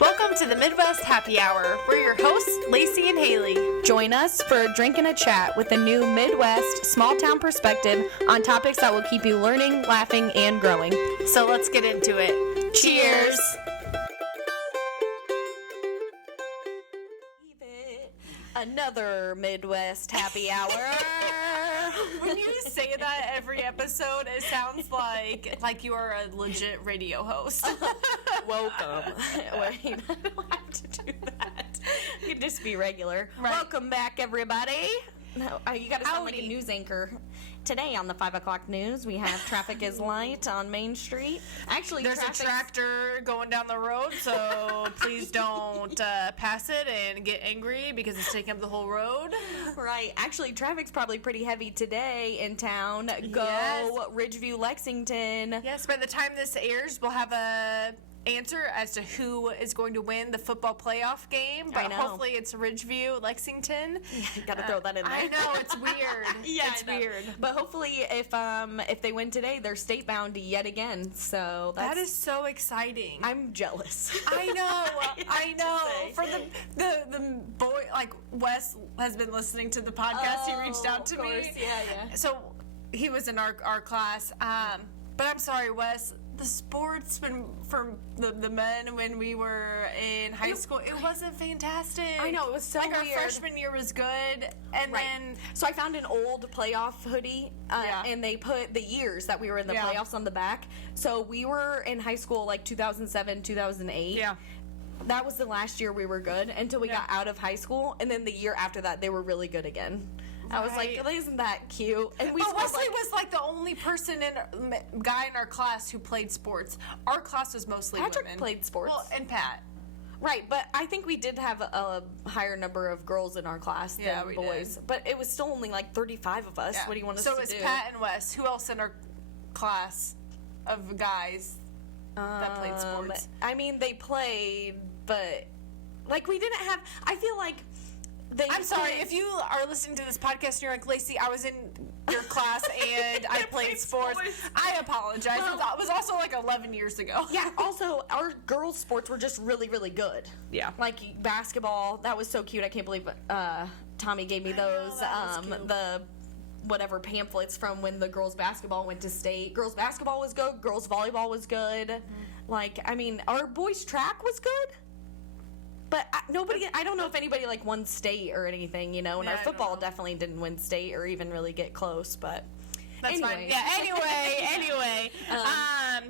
Welcome to the Midwest Happy Hour. We're your hosts, Lacey and Hayley. Join us for a drink and a chat with a new Midwest small town perspective on topics that will keep you learning, laughing, and growing. So let's get into it. Cheers! Another Midwest Happy Hour. When you say that every episode, it sounds like you are a legit radio host. Welcome. Wait, I don't have to do that. You can just be regular. Right. Welcome back, everybody. No, you got to sound like a Howdy. news anchor. Today on the 5 o'clock news, we have traffic is light on Main Street. Actually, There's a tractor going down the road, so please don't pass it and get angry because it's taking up the whole road. Right. Actually, traffic's probably pretty heavy today in town. Go Yes. Ridgeview, Lexington. Yes, by the time this airs, we'll have a answer as to who is going to win the football playoff game. But I know. hopefully it's Ridgeview, Lexington. You got to throw that in there. I know, it's weird. Yeah, it's I know. weird. But hopefully, if they win today, they're state bound yet again. So That is so exciting. I'm jealous. I know. I know. say. For the boy, like Wes has been listening to the podcast. He reached out to of course. me. Yeah. So he was in our class. But I'm sorry, Wes. The sports from the men when we were in high school, it wasn't fantastic. I know, it was so like weird. our freshman year was good, and then So I found an old playoff hoodie, Yeah. and they put the years that we were in the Yeah. playoffs on the back. So we were in high school like 2007, 2008. yeah. That was the last year we were good until we got out of high school, and then the year after that they were really good again. I was like, Right. isn't that cute? And we But spent, Wesley was like the only guy in our class who played sports. Our class was mostly Patrick women. played sports. Well, and Pat. Right, but I think we did have a higher number of girls in our class Yeah, than we boys. did. But it was still only like 35 of us. Yeah. What do you want us so to it's do? Pat and Wes. Who else in our class of guys that played sports? I mean, they played, but like we didn't have. I feel like they. I'm sorry if you are listening to this podcast and you're like, Lacey, I was in your class and I played sports. I apologize. Well- it was also like 11 years ago. Yeah. Also, our girls' sports were just really, really good. Yeah. Like basketball, that was so cute. I can't believe Tommy gave me those. that was cute. The whatever pamphlets from when the girls' basketball went to state. Girls' basketball was good. Girls' volleyball was good. Like, I mean, our boys' track was good. But I don't know if anybody like won state or anything, you know. And Yeah, our I don't football know. definitely didn't win state or even really get close. But That's fine. anyways. Yeah, anyway.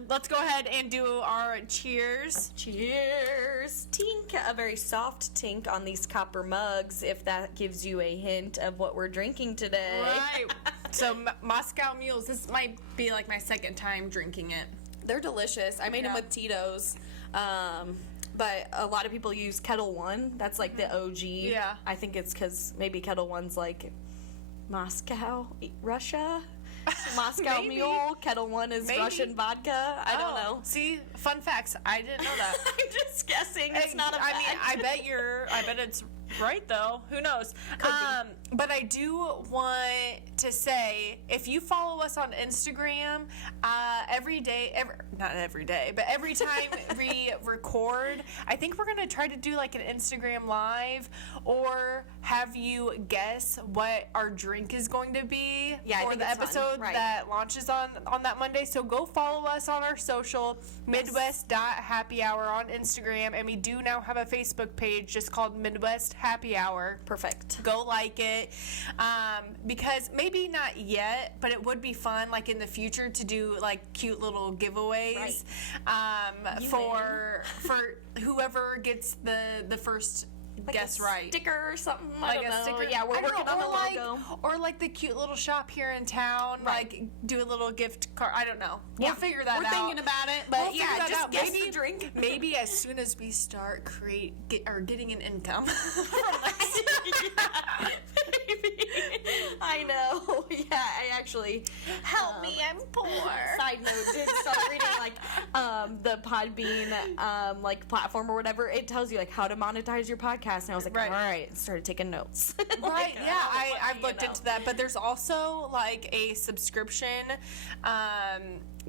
Let's go ahead and do our cheers. Cheers! Tink, a very soft tink on these copper mugs, if that gives you a hint of what we're drinking today. Right. So Moscow Mules. This might be like my second time drinking it. They're delicious. I made them Yeah. with Tito's. But a lot of people use Kettle One. That's like the OG. Yeah. I think it's because maybe Kettle One's like Moscow, Russia. Moscow Maybe. Mule. Kettle One is Maybe. Russian vodka. I don't know. See, fun facts. I didn't know that. I'm just guessing. It's not a I mean, fact. I bet it's right though. Who knows? But I do want to say, if you follow us on Instagram, not every day, but every time we record, I think we're gonna try to do like an Instagram live or have you guess what our drink is going to be Yeah, I for think the it's fun. episode Right. that launches on that Monday. So go follow us on our social, Midwest.Happy Hour on Instagram, and we do now have a Facebook page just called Midwest Happy Hour. Perfect. Go like it, because maybe not yet, but it would be fun, like in the future, to do like cute little giveaways, You for whoever gets the first guess right. Sticker or something. I Like don't a know. sticker. Yeah, we're I don't working know, on the or like, logo. or like the cute little shop here in town. Right. Like do a little gift card. I don't know. We'll Yeah. figure that We're out. thinking about it, but We'll figure yeah, that just out. guess maybe the drink. maybe as soon as we start getting an income. Maybe. I know. Yeah, I actually Help me, I'm poor. Side note, did start reading like the Podbean like platform or whatever. It tells you like how to monetize your podcast, and I was like, Right. all right, and started taking notes. Right, Like, yeah, I've you looked know. into that, but there's also like a subscription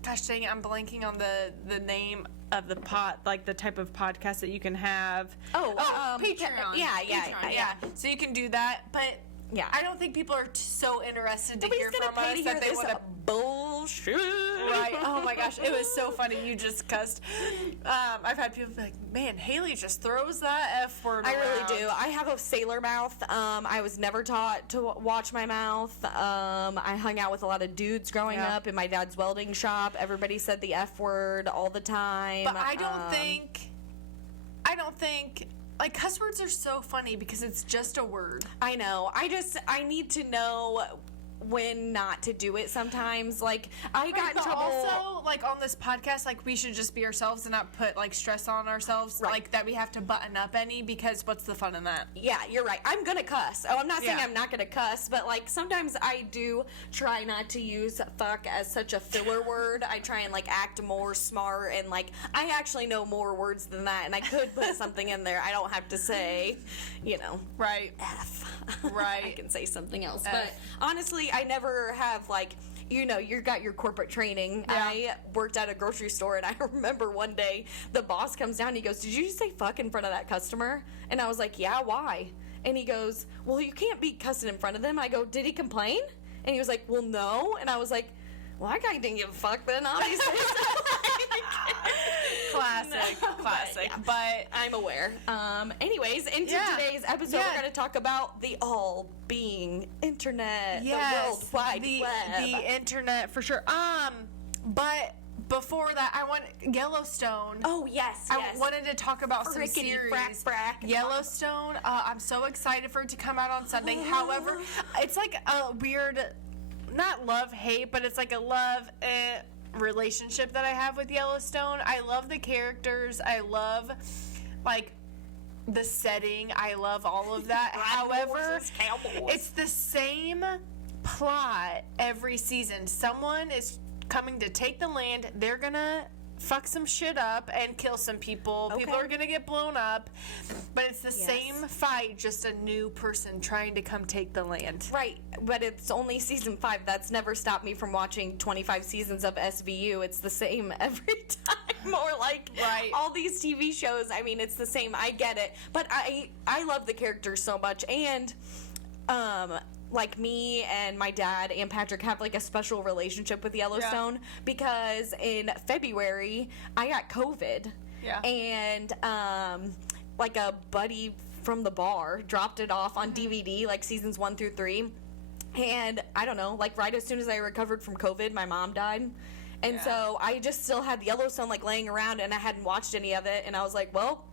gosh dang it, I'm blanking on the name of the like the type of podcast that you can have. Patreon. Yeah. So you can do that, but yeah, I don't think people are so interested to hear from us that they want to bullshit. Right. Oh my gosh, it was so funny. You just cussed. I've had people be like, "Man, Hayley just throws that F word around." I really do. I have a sailor mouth. I was never taught to watch my mouth. I hung out with a lot of dudes growing up in my dad's welding shop. Everybody said the F word all the time. But I don't think. Like, cuss words are so funny because it's just a word. I know. I need to know when not to do it sometimes. Like, I got in trouble. Also, like, on this podcast, like, we should just be ourselves and not put, like, stress on ourselves. Right. Like, that we have to button up any, because what's the fun in that? Yeah, you're right. I'm gonna cuss. Oh, I'm not saying I'm not gonna cuss, but, like, sometimes I do try not to use fuck as such a filler word. I try and, like, act more smart and, like, I actually know more words than that, and I could put something in there. I don't have to say, you know, Right. F. Right. I can say something else. F. But honestly, I never have, like, you know, you got your corporate training. Yeah. I worked at a grocery store, and I remember one day the boss comes down and he goes, "Did you just say fuck in front of that customer?" And I was like, "Yeah, why?" And he goes, "Well, you can't be cussing in front of them." I go, "Did he complain?" And he was like, "Well, no." And I was like, "Well, that guy didn't give a fuck then, obviously." Classic. But I'm aware. Anyways, into today's episode, we're going to talk about the all-being internet, the World Wide Web. The internet, for sure. But before that, I want Yellowstone. Oh, yes. I wanted to talk about some Frickety series. frack. Yellowstone, I'm so excited for it to come out on Sunday. However, it's like a weird, not love-hate, but it's like a love relationship that I have with Yellowstone. I love the characters. I love, like, the setting. I love all of that. However, it's the same plot every season. Someone is coming to take the land. They're gonna fuck some shit up and kill some people. Okay. People are gonna get blown up. But it's the same fight, just a new person trying to come take the land. Right, but it's only season 5. That's never stopped me from watching 25 seasons of SVU. It's the same every time. Or like all these TV shows. I mean, it's the same. I get it. But I love the characters so much. And like, me and my dad and Patrick have like a special relationship with Yellowstone because in February I got COVID. Yeah. And like a buddy from the bar dropped it off on DVD, like seasons 1 through 3. And I don't know, like right as soon as I recovered from COVID, my mom died. And so I just still had Yellowstone like laying around, and I hadn't watched any of it. And I was like, well,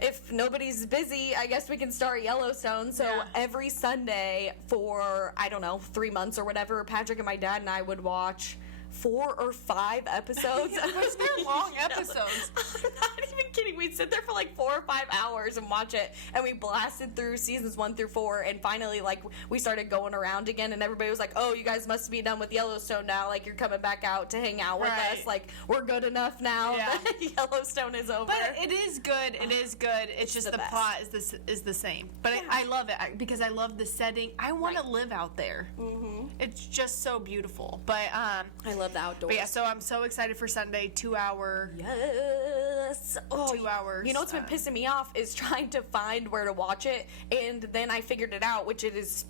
if nobody's busy, I guess we can start Yellowstone. So every Sunday for, I don't know, 3 months or whatever, Patrick and my dad and I would watch 4 or 5 episodes. Wasn't there long episodes? I'm not even kidding. We'd sit there for like 4 or 5 hours and watch it, and we blasted through seasons 1 through 4, and finally, like, we started going around again, and everybody was like, "Oh, you guys must be done with Yellowstone now. Like, you're coming back out to hang out with us. Like, we're good enough now that Yellowstone is over." But it is good. It is good. It's just the plot is the same. But I love it because I love the setting. I want to live out there. Mm-hmm. It's just so beautiful. But I love the outdoors. But yeah, so I'm so excited for Sunday. 2 hour. Yes. Oh, 2 hours. You know what's been pissing me off is trying to find where to watch it, and then I figured it out, which it is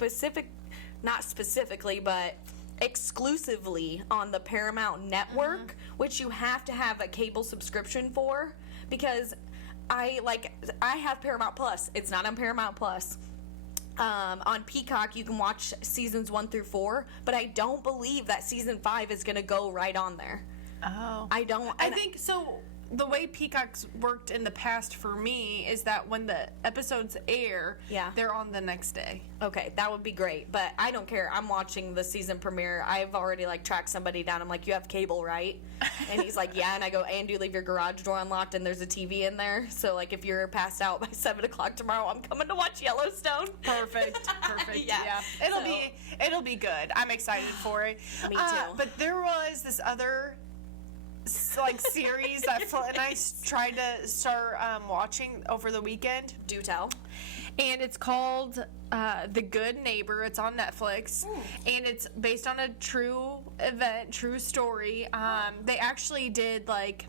not specifically, but exclusively on the Paramount Network, which you have to have a cable subscription for, because I have Paramount Plus. It's not on Paramount Plus. On Peacock, you can watch seasons 1 through 4, but I don't believe that season 5 is going to go right on there. Oh. I think so. The way Peacock's worked in the past for me is that when the episodes air, they're on the next day. Okay, that would be great, but I don't care. I'm watching the season premiere. I've already, like, tracked somebody down. I'm like, "You have cable, right?" And he's like, "Yeah." And I go, "And you leave your garage door unlocked and there's a TV in there? So, like, if you're passed out by 7 o'clock tomorrow, I'm coming to watch Yellowstone." Perfect. Yeah. It'll be good. I'm excited for it. Me too. But there was this other like series that Phil and I tried to start watching over the weekend. Do tell. And it's called The Good Neighbor. It's on Netflix, and it's based on a true event, true story. They actually did like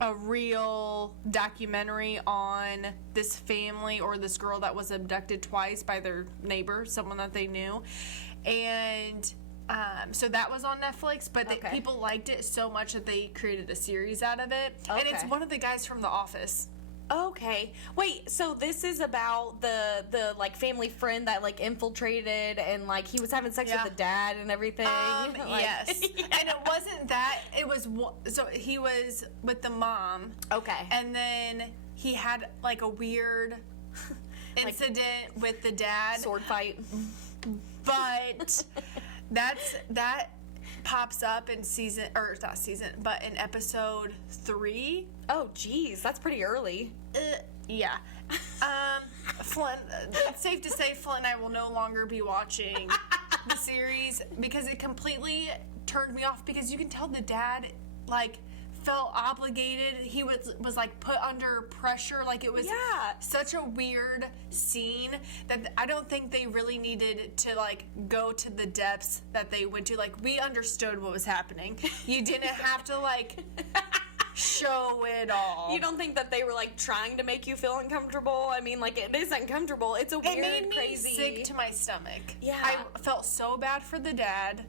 a real documentary on this family or this girl that was abducted twice by their neighbor, someone that they knew, and so that was on Netflix. But people liked it so much that they created a series out of it, and it's one of the guys from The Office. Okay. Wait, so this is about the like family friend that like infiltrated and like he was having sex with the dad and everything? Yes. And it wasn't that. It was so he was with the mom. Okay. And then he had like a weird incident with the dad. Sword fight. But that pops up in but in episode 3. Oh, geez, that's pretty early. Yeah. Flynn, it's safe to say Flynn and I will no longer be watching the series because it completely turned me off, because you can tell the dad, like, felt obligated. He was like put under pressure. Like, it was such a weird scene that I don't think they really needed to like go to the depths that they went to. Like, we understood what was happening. You didn't have to like show it all. You don't think that they were like trying to make you feel uncomfortable? I mean, like, it is uncomfortable. It's a weird, it made me crazy, sick to my stomach. Yeah. I felt so bad for the dad.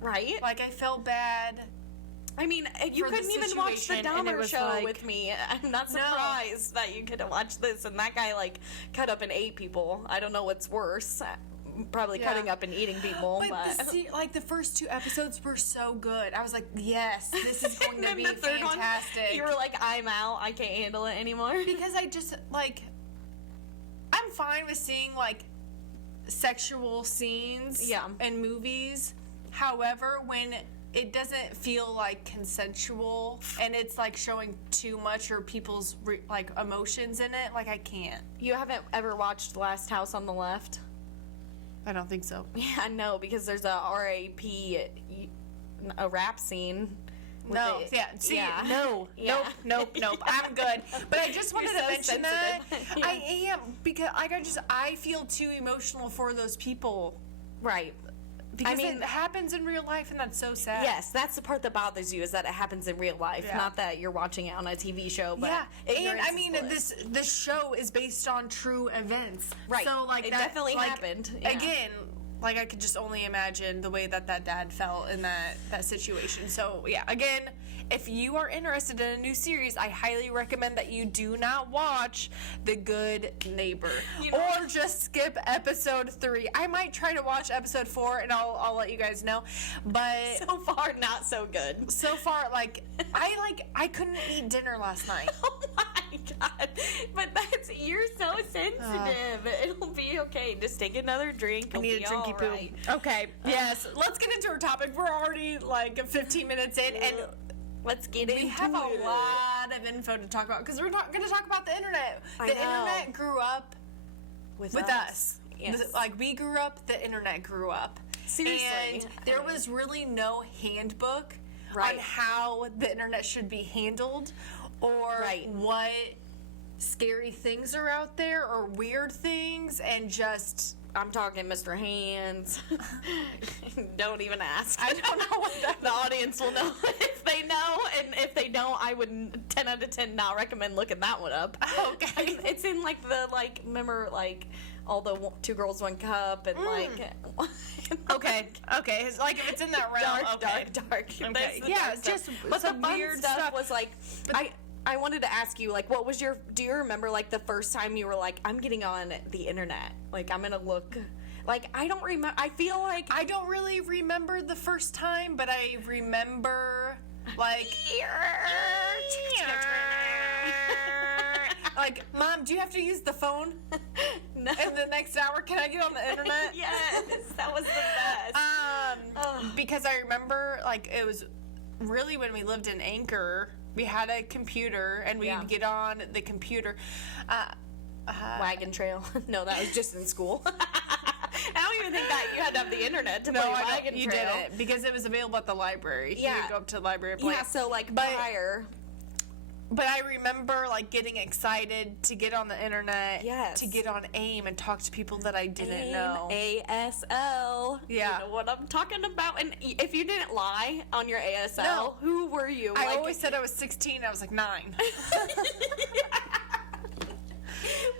Right? Like, I felt bad. I mean, you couldn't even watch the Dahmer show like, with me. I'm not surprised that you couldn't watch this. And that guy, like, cut up and ate people. I don't know what's worse. Probably cutting up and eating people. But like, the first 2 episodes were so good. I was like, yes, this is going to be the third fantastic. One, you were like, I'm out. I can't handle it anymore. Because I just, like, I'm fine with seeing, like, sexual scenes in movies. However, when it doesn't feel like consensual and it's like showing too much or people's like emotions in it, like, I can't. You haven't ever watched Last House on the Left? I don't think so. Yeah, no, because there's a a rap scene. No, nope. I'm good. But I just wanted to mention that. I am, because I feel too emotional for those people. Right. Because it happens in real life, and that's so sad. Yes, that's the part that bothers you, is that it happens in real life, not that you're watching it on a TV show. But and I mean, this show is based on true events, right? So like it definitely happened. Yeah. Again, like, I could just only imagine the way that dad felt in that situation. So yeah, again, if you are interested in a new series, I highly recommend that you do not watch The Good Neighbor, or just skip episode 3. I might try to watch episode 4, and I'll let you guys know. But so far, not so good. So far, I couldn't eat dinner last night. Oh my god! But you're so sensitive. It'll be okay. Just take another drink. I need a drinky poo. Right. Okay. Yes. Let's get into our topic. We're already like 15 minutes in, and let's get into it. We have a lot of info to talk about, because we're not going to talk about the internet. The internet grew up with us. Yes. Like, we grew up, the internet grew up. Seriously. And there was really no handbook on how the internet should be handled, or what scary things are out there, or weird things, and just... I'm talking Mr. Hands. Don't even ask. I don't know what that the audience will know if they know, and if they don't, I would 10 out of 10 not recommend looking that one up. Okay. It's in like the remember like all the 2 Girls 1 Cup and okay. It's like, if it's in that realm, dark. Okay. Yeah, just but the fun weird stuff was like I wanted to ask you, like, what was do you remember, like, the first time you were like, I'm getting on the internet? Like, I'm gonna look. Like, I don't remember. I feel like I don't really remember the first time, but I remember, like, like, Mom, do you have to use the phone? No. In the next hour, can I get on the internet? Yes, that was the best. Because I remember, like, it was really when we lived in Anchor. We had a computer, and we'd get on the computer. Wagon Trail. No, that was just in school. I don't even think that you had to have the internet to play Wagon Trail. You didn't, because it was available at the library. Yeah. You could go up to the library and play. Yeah, so, like, prior. But I remember, like, getting excited to get on the internet. Yes. To get on AIM and talk to people that I didn't know. ASL. Yeah. You know what I'm talking about? And if you didn't lie on your ASL, No. who were you? I always said I was 16. I was like 9.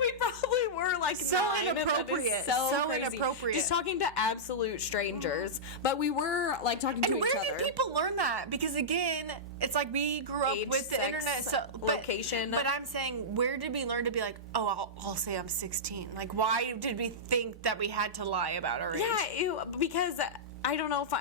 We probably were like So 9. inappropriate. That is so crazy. Inappropriate. Just talking to absolute strangers. But we were like talking to And each where other. did people learn that? Because again, it's like we grew up Age, with the sex, internet, so location. But I'm saying, where did we learn to be like, oh, I'll say I'm 16? Like, why did we think that we had to lie about our age? Yeah, because I don't know if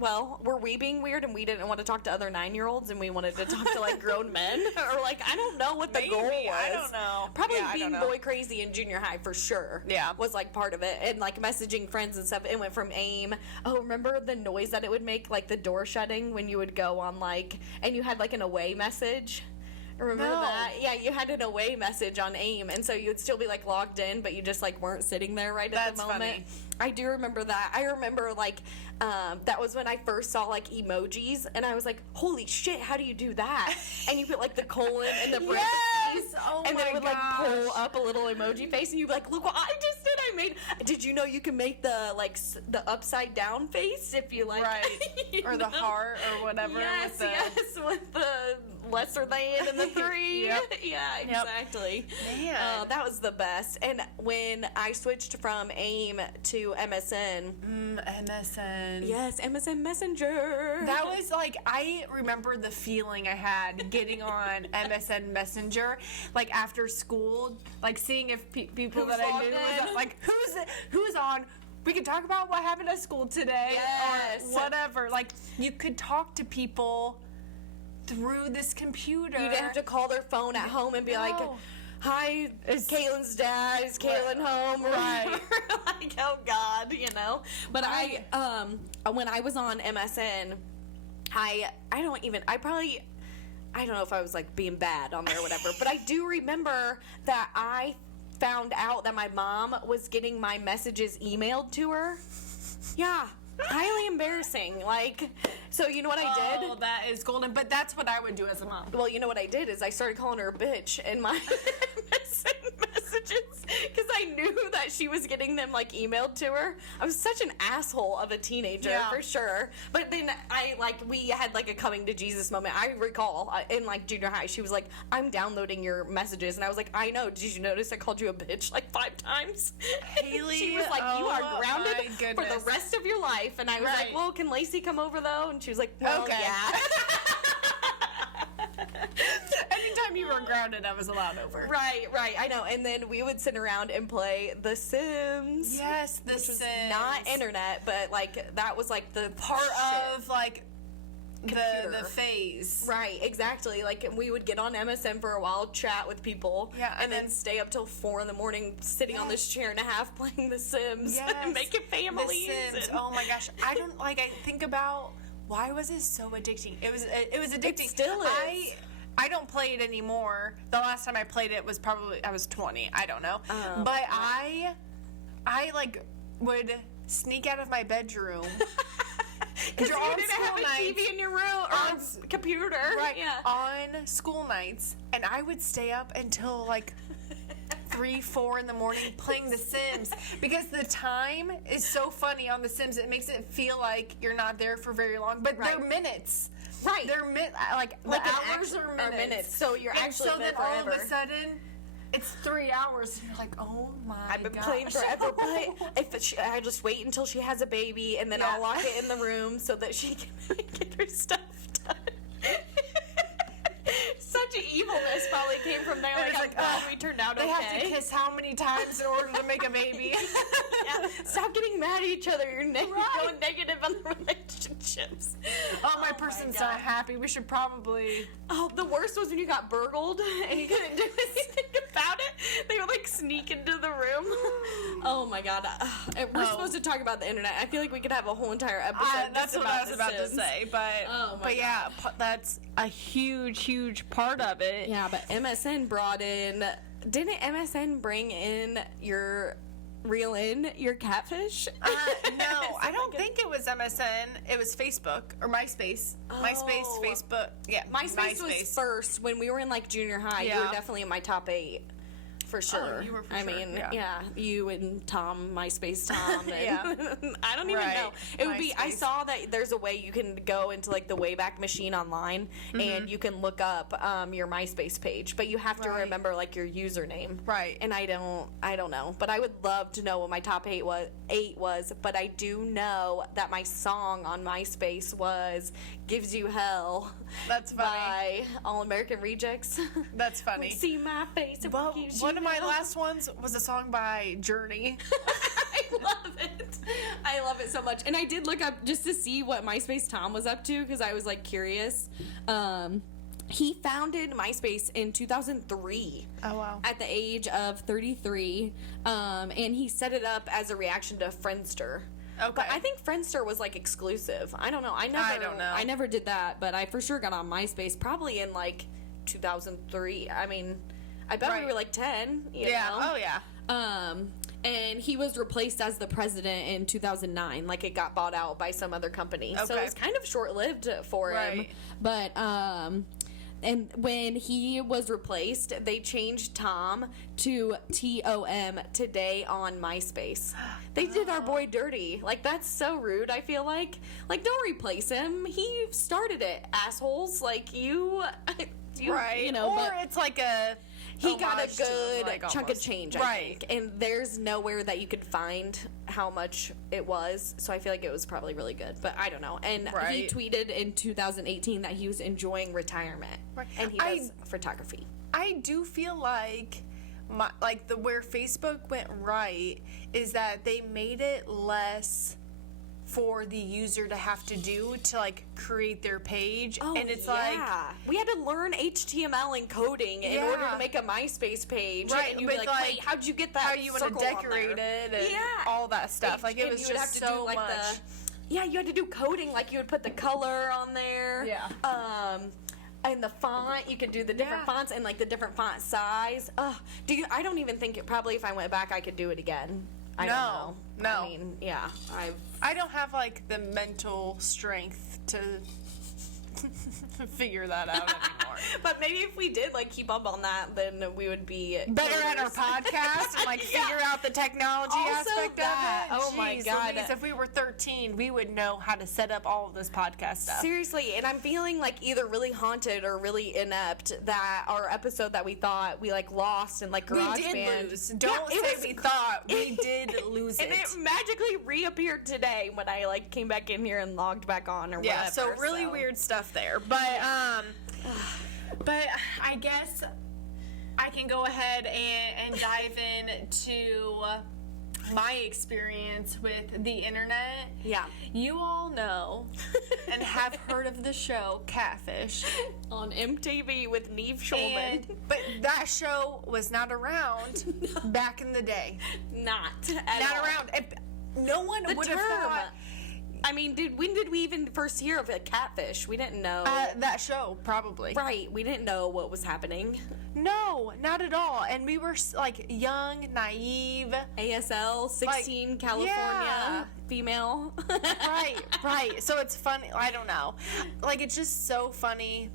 well, were we being weird and we didn't want to talk to other 9-year-olds and we wanted to talk to like grown men? Or like, I don't know what the Maybe, goal was. I don't know. Probably Yeah, I being don't know. boy crazy in junior high for sure. Yeah. Was like part of it. And like messaging friends and stuff. It went from AIM. Oh, remember the noise that it would make? Like the door shutting when you would go on like, and you had like an away message? Remember No. that? Yeah, you had an away message on AIM, and so you would still be like logged in, but you just like weren't sitting there right at the That's moment. funny. I do remember that. I remember like that was when I first saw like emojis, and I was like, "Holy shit! How do you do that?" And you put like the colon and the parentheses, Yes! Oh and then my it would like gosh. pull up a little emoji face, and you'd be like, "Look what I just did! I made." Did you know you can make the like the upside down face if you like, Right. Or the know? heart or whatever. Yes, with the, yes, with the lesser than and the 3. Yep. Yeah, exactly. Man. That was the best. And when I switched from AIM to MSN, MSN. yes, MSN Messenger. That was like, I remember the feeling I had getting on MSN Messenger, like after school, like seeing if people Who's that I logged knew was in? like, who's on. We could talk about what happened at school today, Yes. or whatever. Like, you could talk to people through this computer. You didn't have to call their phone at home and be like, No. "Hi, is Caitlin's dad? Is Caitlin home?" Right. Like, oh God, you know. But Right. when I was on MSN, I don't know if I was like being bad on there or whatever, but I do remember that I found out that my mom was getting my messages emailed to her. Yeah. Highly embarrassing. Like, so you know what I did? Oh, that is golden. But that's what I would do as a mom. Well, you know what I did is I started calling her a bitch in my messages because I knew that she was getting them like emailed to her. I was such an asshole of a teenager Yeah. for sure. But then we had like a coming to Jesus moment. I recall in like junior high, she was like, "I'm downloading your messages," and I was like, "I know. Did you notice I called you a bitch like 5 times?" Hayley, she was like, "You are oh grounded my for the goodness. rest of your life," and I was Right. like, "Well, can Lacey come over though?" And she was like, "Well, Okay. yeah." Anytime you were grounded, I was allowed over. Right, I know. And then we would sit around and play The Sims. Yes, the Which was Sims. not internet, but like that was like the part shit. of like Computer. the phase. Right, exactly. Like we would get on MSN for a while, chat with people, Yeah, and then stay up till 4 a.m. sitting on this Yes. chair and a half playing The Sims Yes. and making families. The Sims. and- Oh my gosh, I don't like. I think about why was it so addicting? It was addicting. It still is. I don't play it anymore. The last time I played it was probably I was 20. I don't know. Oh, But yeah. I like would sneak out of my bedroom. Because You're you on didn't school have a nights. TV in your room or On a computer. Right, Yeah. on school nights, and I would stay up until like 3, 4 in the morning playing The Sims because the time is so funny on The Sims. It makes it feel like you're not there for very long, but Right. they're minutes. Right. They're like an the hours act- are are minutes. minutes, so you're and actually so there then all of forever. a sudden it's 3 hours, and you're like, oh my I've been gosh. playing forever, but I just wait until she has a baby, and then Yeah. I'll lock it in the room so that she can get her stuff done. Such evilness probably came from there. It's Like, like, I'm glad ugh, we turned out They okay. have to kiss how many times in order to make a baby? Yeah. Stop getting mad at each other. You're Right. going negative on the relationships. Oh, my person's God. not happy. We should probably. Oh, the worst was when you got burgled and you couldn't do anything about it. They would like sneak into the room. Oh my god. We're supposed to talk about the internet. I feel like we could have a whole entire episode. That's just what I was The about to Sims. say, but Oh my but yeah, that's a huge part of it. Yeah, but MSN brought in. Didn't MSN bring in your reel in your catfish? No, I don't think it was MSN. It was Facebook or MySpace. MySpace, Facebook. Yeah, MySpace was first when we were in like junior high. You were Yeah. definitely in my top 8. For sure. you were for I sure, mean, yeah. you and Tom, MySpace Tom. And Yeah. I don't even Right. know. It would be, I MySpace. saw that there's a way you can go into like the Wayback Machine online and you can look up your MySpace page, but you have to Right. remember like your username. Right. And I don't know. But I would love to know what my top 8 was, but I do know that my song on MySpace was Gives You Hell. That's funny. By All American Rejects. That's funny. See my face. It Well, gives one you of my hell. last ones was a song by Journey. I love it. I love it so much. And I did look up just to see what MySpace Tom was up to because I was like curious. He founded MySpace in 2003. Oh, wow. At the age of 33. And he set it up as a reaction to Friendster. Okay. But I think Friendster was like exclusive. I don't know. I don't know. I never did that, but I for sure got on MySpace probably in like 2003. I mean, I bet we Right. were like 10. You Yeah. know? Oh, yeah. And he was replaced as the president in 2009. Like it got bought out by some other company. So Okay. it was kind of short lived for him. Right. But and when he was replaced, they changed Tom to TOM, Today on MySpace. They did our boy dirty. Like that's so rude. I feel like don't replace him. He started it, assholes. Like you Right. You know, or but it's like a. he got a homage to, good like, chunk of almost. change, I Right. think. And there's nowhere that you could find how much it was. So I feel like it was probably really good. But I don't know. And he Right. tweeted in 2018 that he was enjoying retirement. Right. And he does photography. I do feel like where Facebook went right is that they made it less for the user to have to do to like create their page, and it's like we had to learn HTML and coding in order Yeah. to make a MySpace page. Right, And you'd be but, like, like, wait, how'd you get that? how you want to circle on decorate there? it and Yeah. all that stuff. Like it And was you would just have to so do, like, much. you had to do coding, like you would put the color on there. Yeah. And the font, you could do the different Yeah. fonts and like the different font size. I don't even think probably if I went back I could do it again. I don't know. No. I mean, yeah, I don't have like the mental strength to figure that out anymore. But maybe if we did like keep up on that, then we would be Better at our killers. podcast and like Yeah. figure out the technology Also aspect that. of it. Oh my Jeez God. Louise, if we were 13, we would know how to set up all of this podcast stuff. Seriously, and I'm feeling like either really haunted or really inept that our episode that we thought we like lost and like We GarageBand. did lose. Don't Yeah, it say was- we thought. We did lose And it. it magically reappeared today when I like came back in here and logged back on or Yeah, whatever. so really weird stuff there. But I guess I can go ahead and dive into my experience with the internet. Yeah. You all know and have heard of the show Catfish. On MTV with Neve Schulman. But that show was not around back in the day. Not Not around. No one The would term. have thought I mean, when did we even first hear of a catfish? We didn't know. that show, probably. Right, we didn't know what was happening. No, not at all. And we were like young, naive. ASL, 16, California, yeah. female. Right. So it's funny. I don't know. Like, it's just so funny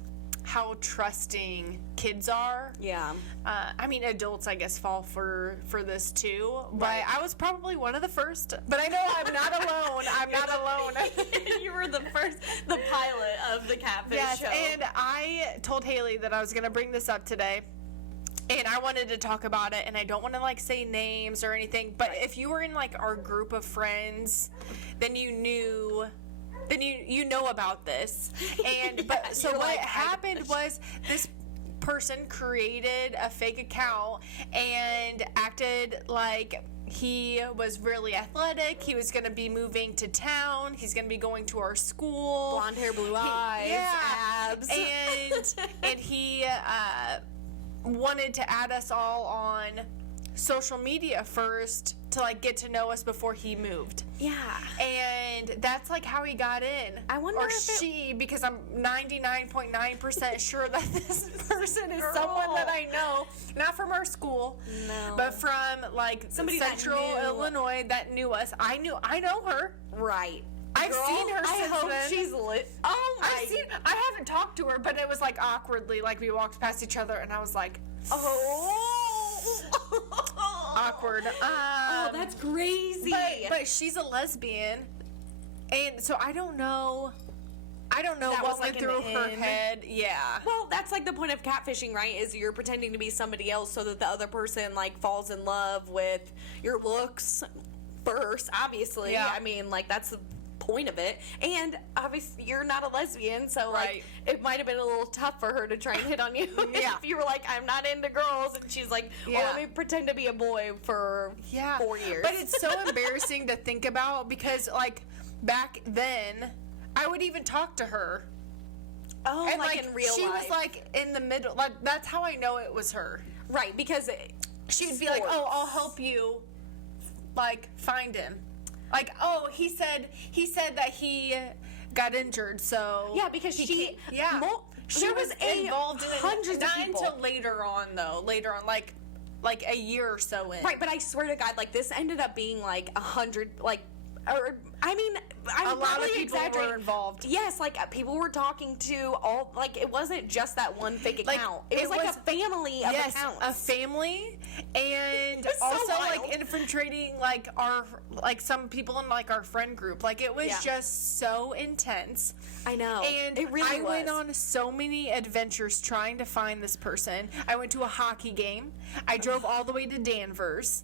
how trusting kids are. Yeah. I mean, adults, I guess, fall for this too. But Right. I was probably one of the first. But I know I'm not alone. I'm not alone. You were the pilot of the catfish Yes, show. and I told Hayley that I was going to bring this up today. And I wanted to talk about it, and I don't want to like say names or anything, but if you were in like our group of friends, then you knew, then you know about this. And but so you're what like, happened was this person created a fake account and acted like he was really athletic. He was going to be moving to town. He's going to be going to our school. Blonde hair, blue eyes, abs. And he wanted to add us all on social media first to like get to know us before he moved. Yeah. And that's like how he got in. I wonder or if she, because I'm 99.9% sure that this person is Girl. someone that I know, not from our school, No. but from like Somebody that Central knew. Illinois that knew us. I know her. Right. I've Girl, seen her I since hope then. she's lit. Oh my. I haven't talked to her, but it was like awkwardly, like we walked past each other, and I was like, Oh. awkward. Oh, that's crazy. But she's a lesbian, and so I don't know That what was, went like, through an her in. head. Yeah. Well, that's like the point of catfishing, right? Is you're pretending to be somebody else so that the other person like falls in love with your looks first. Obviously, Yeah. I mean, like that's the point of it. And obviously, you're not a lesbian, so Right. like it might have been a little tough for her to try and hit on you. Yeah. If you were like, I'm not into girls, and she's like, well, Yeah. let me pretend to be a boy for 4 years. But it's so embarrassing to think about because, like, back then, I would even talk to her. oh, And, like in real she life, was, like, in the middle. Like, that's how I know it was her. right? Because She would be like, oh, I'll help you, like, find him. Like, oh, he said that he got injured, so... Yeah, because he she- can't- Yeah. she She was was involved in it. hundreds of Not people. until later on, though. Later on, like a year or so in. Right, but I swear to God, like this ended up being like 100, like, or I mean, I'm A lot probably of people exaggerating. were involved. Yes, like people were talking to all, like it wasn't just that one fake Like, account. It was like a family of Yes, accounts. a family, and It's so also wild. like infiltrating like some people in like our friend group. Like it was Yeah. just so intense. I know, And it really I was. went on so many adventures trying to find this person. I went to a hockey game. I drove all the way to Danvers.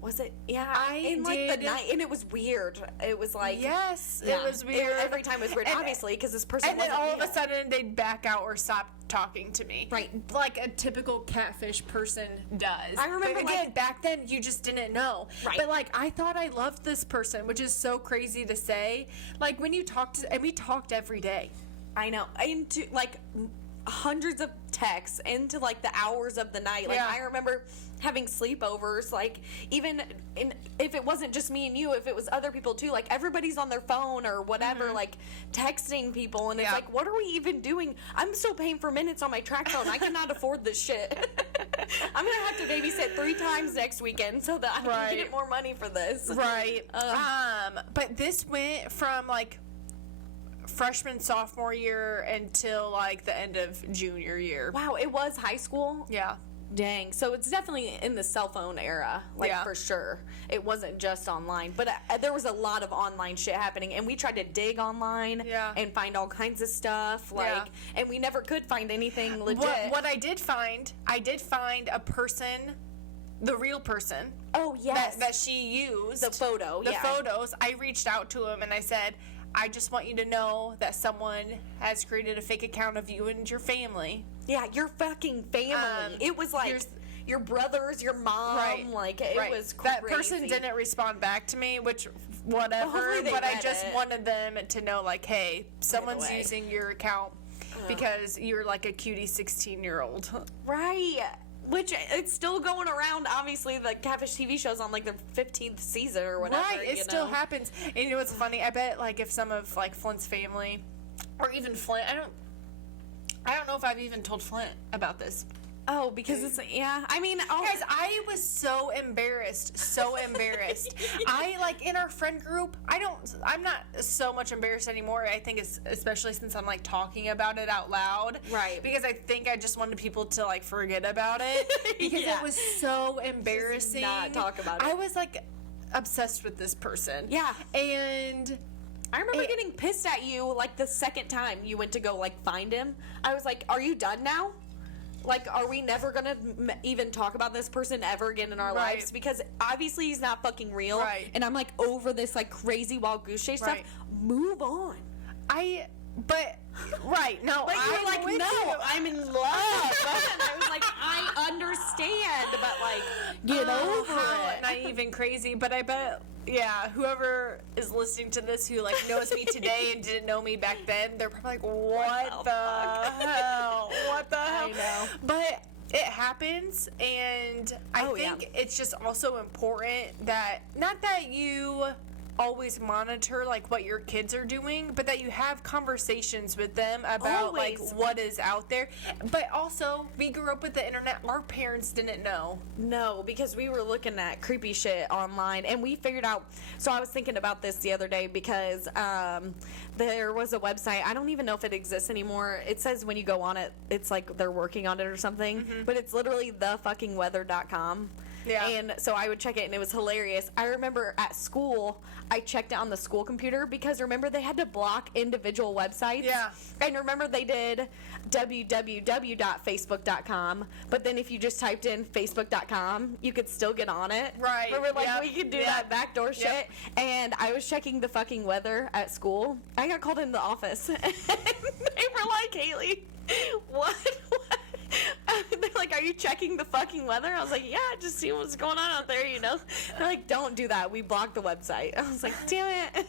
Was it? Yeah, I in like the did- night, and it was weird. It was like Yes, yeah, it was weird. every time it was weird, And- obviously, because this person And then wasn't all of real. a sudden they'd back out or stop talking to me. Right. Like a typical catfish person does. I remember, But again, like- back then you just didn't know. Right. But like I thought I loved this person, which is so crazy to say. Like when you talked and we talked every day. I know. Into like hundreds of texts into like the hours of the night. Like Yeah. I remember having sleepovers, like even if it wasn't just me and you, if it was other people too, like everybody's on their phone or whatever, like texting people, and it's Yeah. like, what are we even doing? I'm still paying for minutes on my track phone. I cannot afford this shit. I'm gonna have to babysit 3 times next weekend so that I Right. can get more money for this. Right. But this went from like freshman, sophomore year until like the end of junior year. Wow, it was high school. Yeah. Dang. So it's definitely in the cell phone era, like Yeah. for sure. It wasn't just online, but there was a lot of online shit happening, and we tried to dig online Yeah. and find all kinds of stuff, like, Yeah. and we never could find anything legit. What I did find a person, the real person Oh yes, that she used. the photo. The yeah. photos. I reached out to him and I said, I just want you to know that someone has created a fake account of you and your family. Yeah, your fucking family. It was like here's- your brothers, your mom. Right. Like it Right. was crazy. That person didn't respond back to me, which whatever. Hopefully they But I read just it. wanted them to know, like, hey, someone's away. using your account because you're like a cutie 16-year-old. Right. Which it's still going around. Obviously, the Catfish TV show's on like the 15th season or whatever. Right, it you still know? happens. And you know what's funny? I bet like if some of like Flint's family, or even Flint, I don't know if I've even told Flint about this. Oh, because it's yeah. I mean, oh, Guys, I was so embarrassed. I like in our friend group, I'm not so much embarrassed anymore. I think it's especially since I'm like talking about it out loud. Right. Because I think I just wanted people to like forget about it. Because Yeah. it was so embarrassing. not talk about it. I was like obsessed with this person. Yeah. And I remember getting pissed at you like the second time you went to go like find him. I was like, "Are you done now? Like, are we never gonna even talk about this person ever again in our Right. lives? Because obviously he's not fucking real, Right. and I'm like over this like crazy wild goose chase Right. stuff. Move on." Right, no, But you were I'm like, with "No, you. I'm in love." And I was like, "I understand, but like, get over how it." naive and crazy, but I bet, yeah, whoever is listening to this who like knows me today and didn't know me back then, they're probably like, what the hell? What the hell? know. But it happens, and I think it's just also important that, not that you always monitor like what your kids are doing, but that you have conversations with them about like what is out there. But also, we grew up with the internet. Our parents didn't know. No, because we were looking at creepy shit online, and we figured out. So I was thinking about this the other day because there was a website. I don't even know if it exists anymore. It says when you go on it, it's like they're working on it or something, but it's literally thefuckingweather.com. Yeah. And so I would check it, and it was hilarious. I remember at school, I checked it on the school computer because remember they had to block individual websites. Yeah. And remember they did www.facebook.com, but then if you just typed in facebook.com, you could still get on it. Right. Remember, like, we could do that backdoor shit. Yep. And I was checking the fucking weather at school. I got called into the office, and they were like, Hayley, what? They're like, are you checking the fucking weather? I was like, yeah, just see what's going on out there, you know? They're like, don't do that. We blocked the website. I was like, damn it.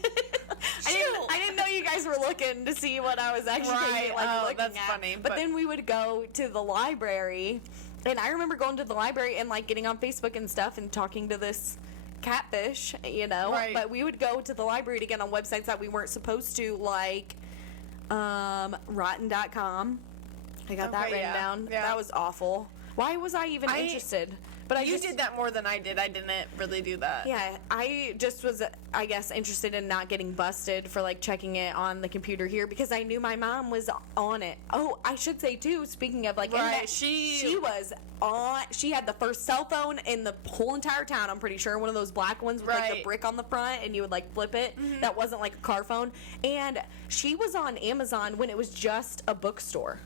I didn't know you guys were looking to see what I was actually looking that's at. funny. But then we would go to the library, and I remember going to the library and like getting on Facebook and stuff and talking to this catfish, you know? Right. But we would go to the library to get on websites that we weren't supposed to, like rotten.com. I got that written down. Yeah. That was awful. Why was I even interested? But you did that more than I did. I didn't really do that. Yeah, I just was, I guess, interested in not getting busted for, like, checking it on the computer here because I knew my mom was on it. Oh, I should say, too, speaking of, like, internet, she was on, she had the first cell phone in the whole entire town, I'm pretty sure, one of those black ones with, like, the brick on the front, and you would, like, flip it. That wasn't, like, a car phone. And she was on Amazon when it was just a bookstore.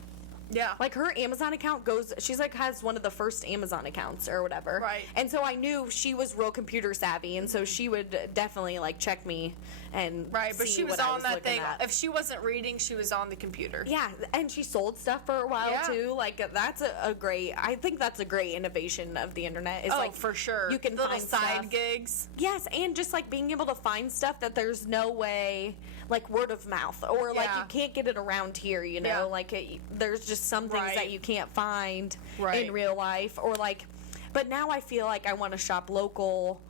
Yeah. Like, her Amazon account goes, she's like, has one of the first Amazon accounts or whatever. Right. And so I knew she was real computer savvy, and so she would definitely, like, check me and but see she was what I on that looking thing. at. If she wasn't reading, she was on the computer. Yeah, and she sold stuff for a while, too. Like, that's a great, I think that's a great innovation of the internet. Is like, for sure. You can little find side stuff. gigs. Yes, and just, like, being able to find stuff that there's no way, like, word of mouth, or, like, you can't get it around here, you know? Yeah. Like, there's just some things that you can't find in real life, or, like, but now I feel like I want to shop local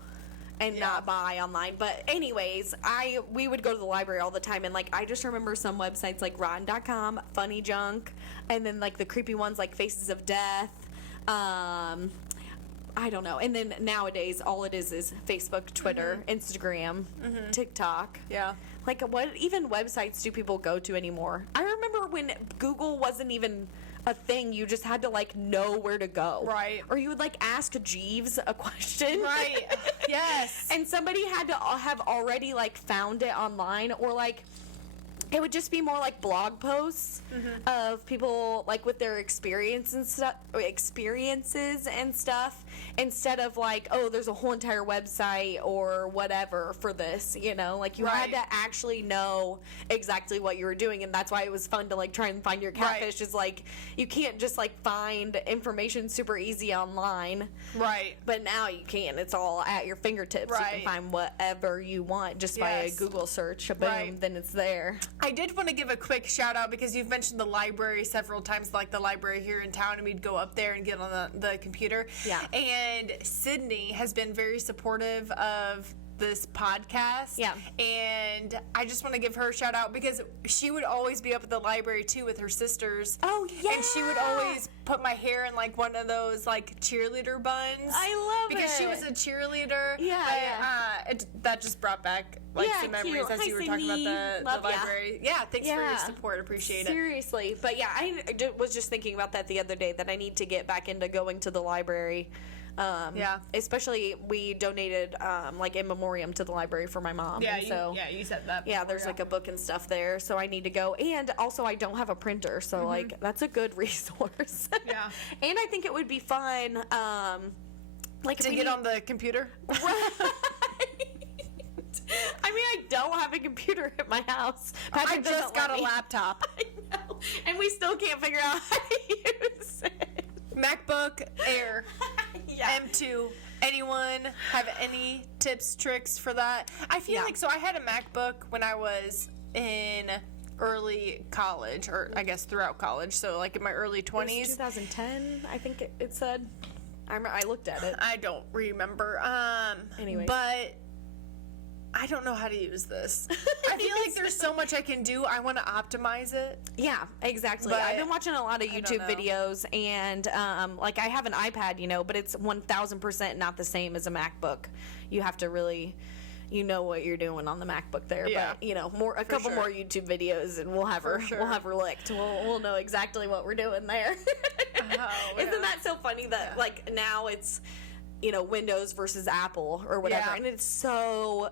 and not buy online. But anyways, we would go to the library all the time, and, like, I just remember some websites like rotten.com, Funny Junk, and then, like, the creepy ones like Faces of Death, I don't know. And then nowadays, all it is Facebook, Twitter, Instagram, TikTok. Yeah. Like, what even websites do people go to anymore? I remember when Google wasn't even a thing. You just had to, like, know where to go. Right. Or you would, like, ask Jeeves a question. Right. Yes. And somebody had to have already, like, found it online, or, like, it would just be more like blog posts of people, like, with their experiences and stuff, instead of, like, oh, there's a whole entire website or whatever for this, you know? Like, you had to actually know exactly what you were doing, and that's why it was fun to, like, try and find your catfish. Is, like, you can't just, like, find information super easy online. Right. But now you can. It's all at your fingertips. You can find whatever you want just by a Google search. Boom, then it's there. I did want to give a quick shout out because you've mentioned the library several times, like the library here in town, and we'd go up there and get on the computer. Yeah. And Sydney has been very supportive of this podcast. Yeah. And I just want to give her a shout out because she would always be up at the library too with her sisters. Oh, yeah. And she would always put my hair in, like, one of those, like, cheerleader buns. I love because it. she was a cheerleader. Yeah, that just brought back, like, some memories as you were talking about the library. Yeah, thanks for your support. Appreciate it. Seriously. But yeah, I was just thinking about that the other day, that I need to get back into going to the library. Especially we donated like in memoriam to the library for my mom. Yeah, so you said that. Yeah, there's like a book and stuff there, so I need to go. And also, I don't have a printer, so like that's a good resource. Yeah. And I think it would be fun, like to get on the computer. Right. I mean, I don't have a computer at my house. Patrick I just got a laptop. I know, and we still can't figure out how to use it. MacBook Air. Yeah. M2. Anyone have any tips, tricks for that? I feel like, so I had a MacBook when I was in early college, or I guess throughout college. So like in my early 20s. 2010, I think it said. I looked at it. I don't remember. Anyways. But I don't know how to use this. I feel like there's so much I can do. I want to optimize it. Yeah, exactly. But I've been watching a lot of I don't YouTube know. videos, and like I have an iPad, but it's 1000% not the same as a MacBook. You have to really, what you're doing on the MacBook there. Yeah. But a couple sure. more YouTube videos, and we'll have her sure. we'll have her licked. We'll know exactly what we're doing there. Oh, Isn't yeah. that so funny that like now it's Windows versus Apple or whatever, Yeah. and it's so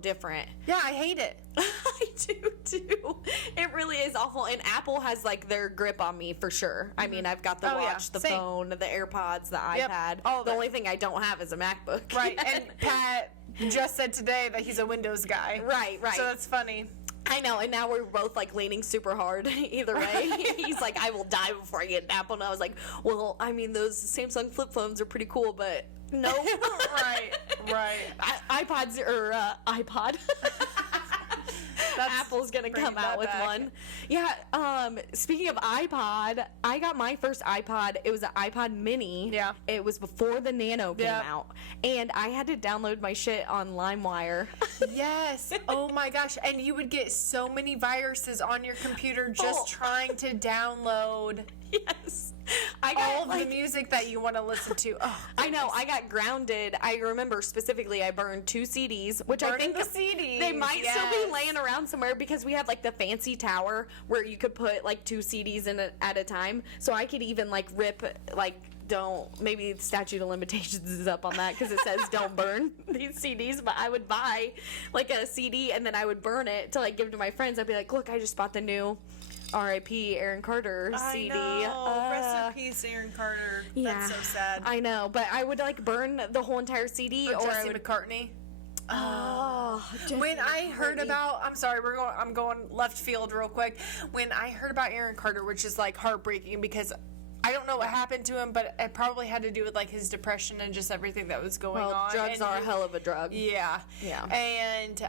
different. Yeah, I hate it. I do too. It really is awful. And Apple has like their grip on me for sure. I mean, I've got the Oh, yeah. watch, the Same. phone, the AirPods, the Yep. iPad. All of The it. only thing I don't have is a MacBook. Right. And Pat just said today that he's a Windows guy. Right. So that's funny. I know, and now we're both like leaning super hard either way. He's like, I will die before I get an Apple. And I was like, well, I mean, those Samsung flip phones are pretty cool, but no. Right. iPods or iPod. That's Apple's gonna bring come that out with back. one. Yeah. Speaking of iPod, I got my first iPod. It was an iPod Mini. Yeah. It was before the Nano came Yep. out, and I had to download my shit on LimeWire. Yes. Oh my gosh. And you would get so many viruses on your computer just Oh. trying to download Yes. I got all of the music that you want to listen to. Oh, I know. I got grounded. I remember specifically I burned 2 CDs, which I Burning think the CDs, they might still yes. be laying around somewhere because we had like the fancy tower where you could put like 2 CDs in at a time. So I could even like rip like maybe the statute of limitations is up on that because it says don't burn these CDs, but I would buy like a CD and then I would burn it to like give to my friends. I'd be like, look, I just bought the new R.I.P. Aaron Carter CD. I know. Rest in peace, Aaron Carter. Yeah, That's so sad. I know, but I would like burn the whole entire CD, Or or I Jesse would. McCartney. Oh, When I heard about, I'm sorry, I'm going left field real quick. When I heard about Aaron Carter, which is like heartbreaking because I don't know what happened to him, but it probably had to do with like his depression and just everything that was going Well, on. drugs And are a hell of a drug. Yeah. Yeah. And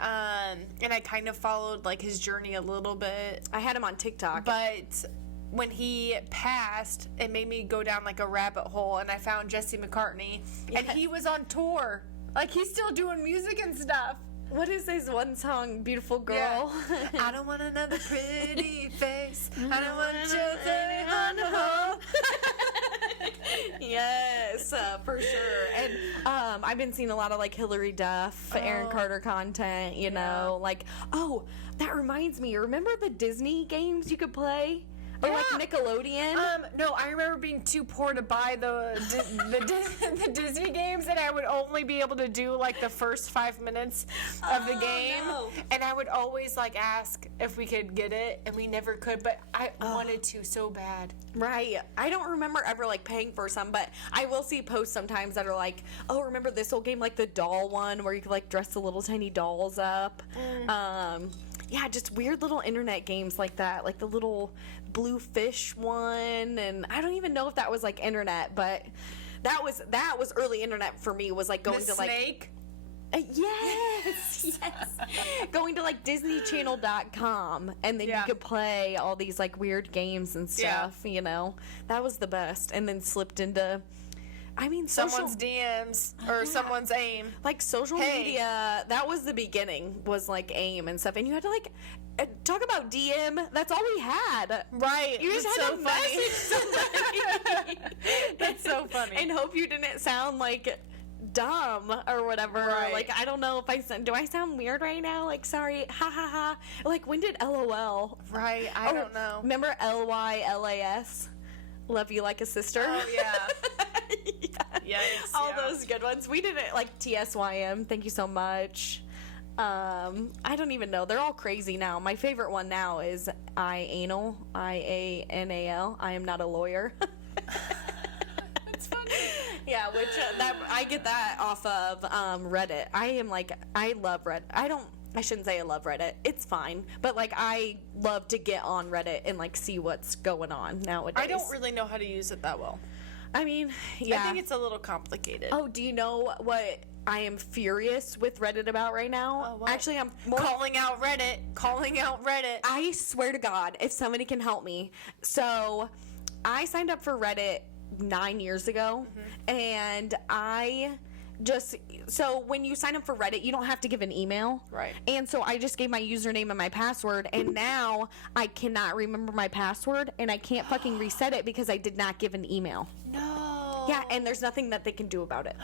I kind of followed like his journey a little bit, I had him on TikTok. but when he passed, it made me go down like a rabbit hole, and I found Jesse McCartney, and he was on tour. Like he's still doing music and stuff. What is his one song, Beautiful Girl? Yeah. I don't want another pretty face. I don't want your thing on the hole. Yes, for sure. And I've been seeing a lot of like Hillary Duff, Aaron Carter content, like, oh, that reminds me. Remember the Disney games you could play? Or like Yeah. Nickelodeon? No, I remember being too poor to buy the Disney games, and I would only be able to do like the first 5 minutes of the game, no. and I would always like ask if we could get it, and we never could. But I wanted to so bad. Right. I don't remember ever like paying for some, but I will see posts sometimes that are like, oh, remember this old game, like the doll one where you could like dress the little tiny dolls up. Yeah, just weird little internet games like that, like the little blue fish one, and I don't even know if that was like internet, but that was early internet for me. Was like going The to like snake. Yes. Going to like disneychannel.com, and then Yeah. you could play all these like weird games and Yeah. stuff, that was the best. And then slipped into Someone's DMs or someone's aim. like social Hey. media. That was the beginning, was like AIM and stuff, and you had to like talk about DM. That's all we had. Right. You just That's had so to funny. message somebody. That's so funny. And hope you didn't sound like dumb or whatever. Right. Like, I don't know if do I sound weird right now? Like, sorry, ha ha ha. Like, when did LOL? Right. I don't know. Remember LYLAS? Love you like a sister. Oh yeah. Yeah. Yikes, All yeah. those good ones. We did it like TSYM. Thank you so much. I don't even know. They're all crazy now. My favorite one now is IANAL. IANAL. I am not a lawyer. It's funny. Yeah, which that I get that off of Reddit. I love Reddit. I shouldn't say I love Reddit. It's fine, but like I love to get on Reddit and like see what's going on nowadays. I don't really know how to use it that well. I mean, yeah. I think it's a little complicated. Oh, do you know what I am furious with Reddit about right now. Oh, what? Actually, I'm more Calling out Reddit. I swear to God, if somebody can help me. So, I signed up for Reddit 9 years ago, and so when you sign up for Reddit, you don't have to give an email. Right. And so I just gave my username and my password, and now I cannot remember my password, and I can't fucking reset it because I did not give an email. No. Yeah, and there's nothing that they can do about it.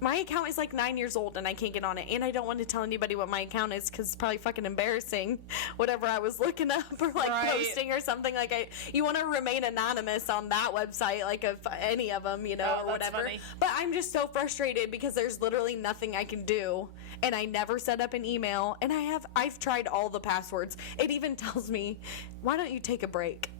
My account is like 9 years old and I can't get on it. And I don't want to tell anybody what my account is because it's probably fucking embarrassing. Whatever I was looking up or like posting or something. Like you want to remain anonymous on that website, like of any of them, you know, or whatever. Funny. But I'm just so frustrated because there's literally nothing I can do. And I never set up an email. And I've tried all the passwords. It even tells me, why don't you take a break?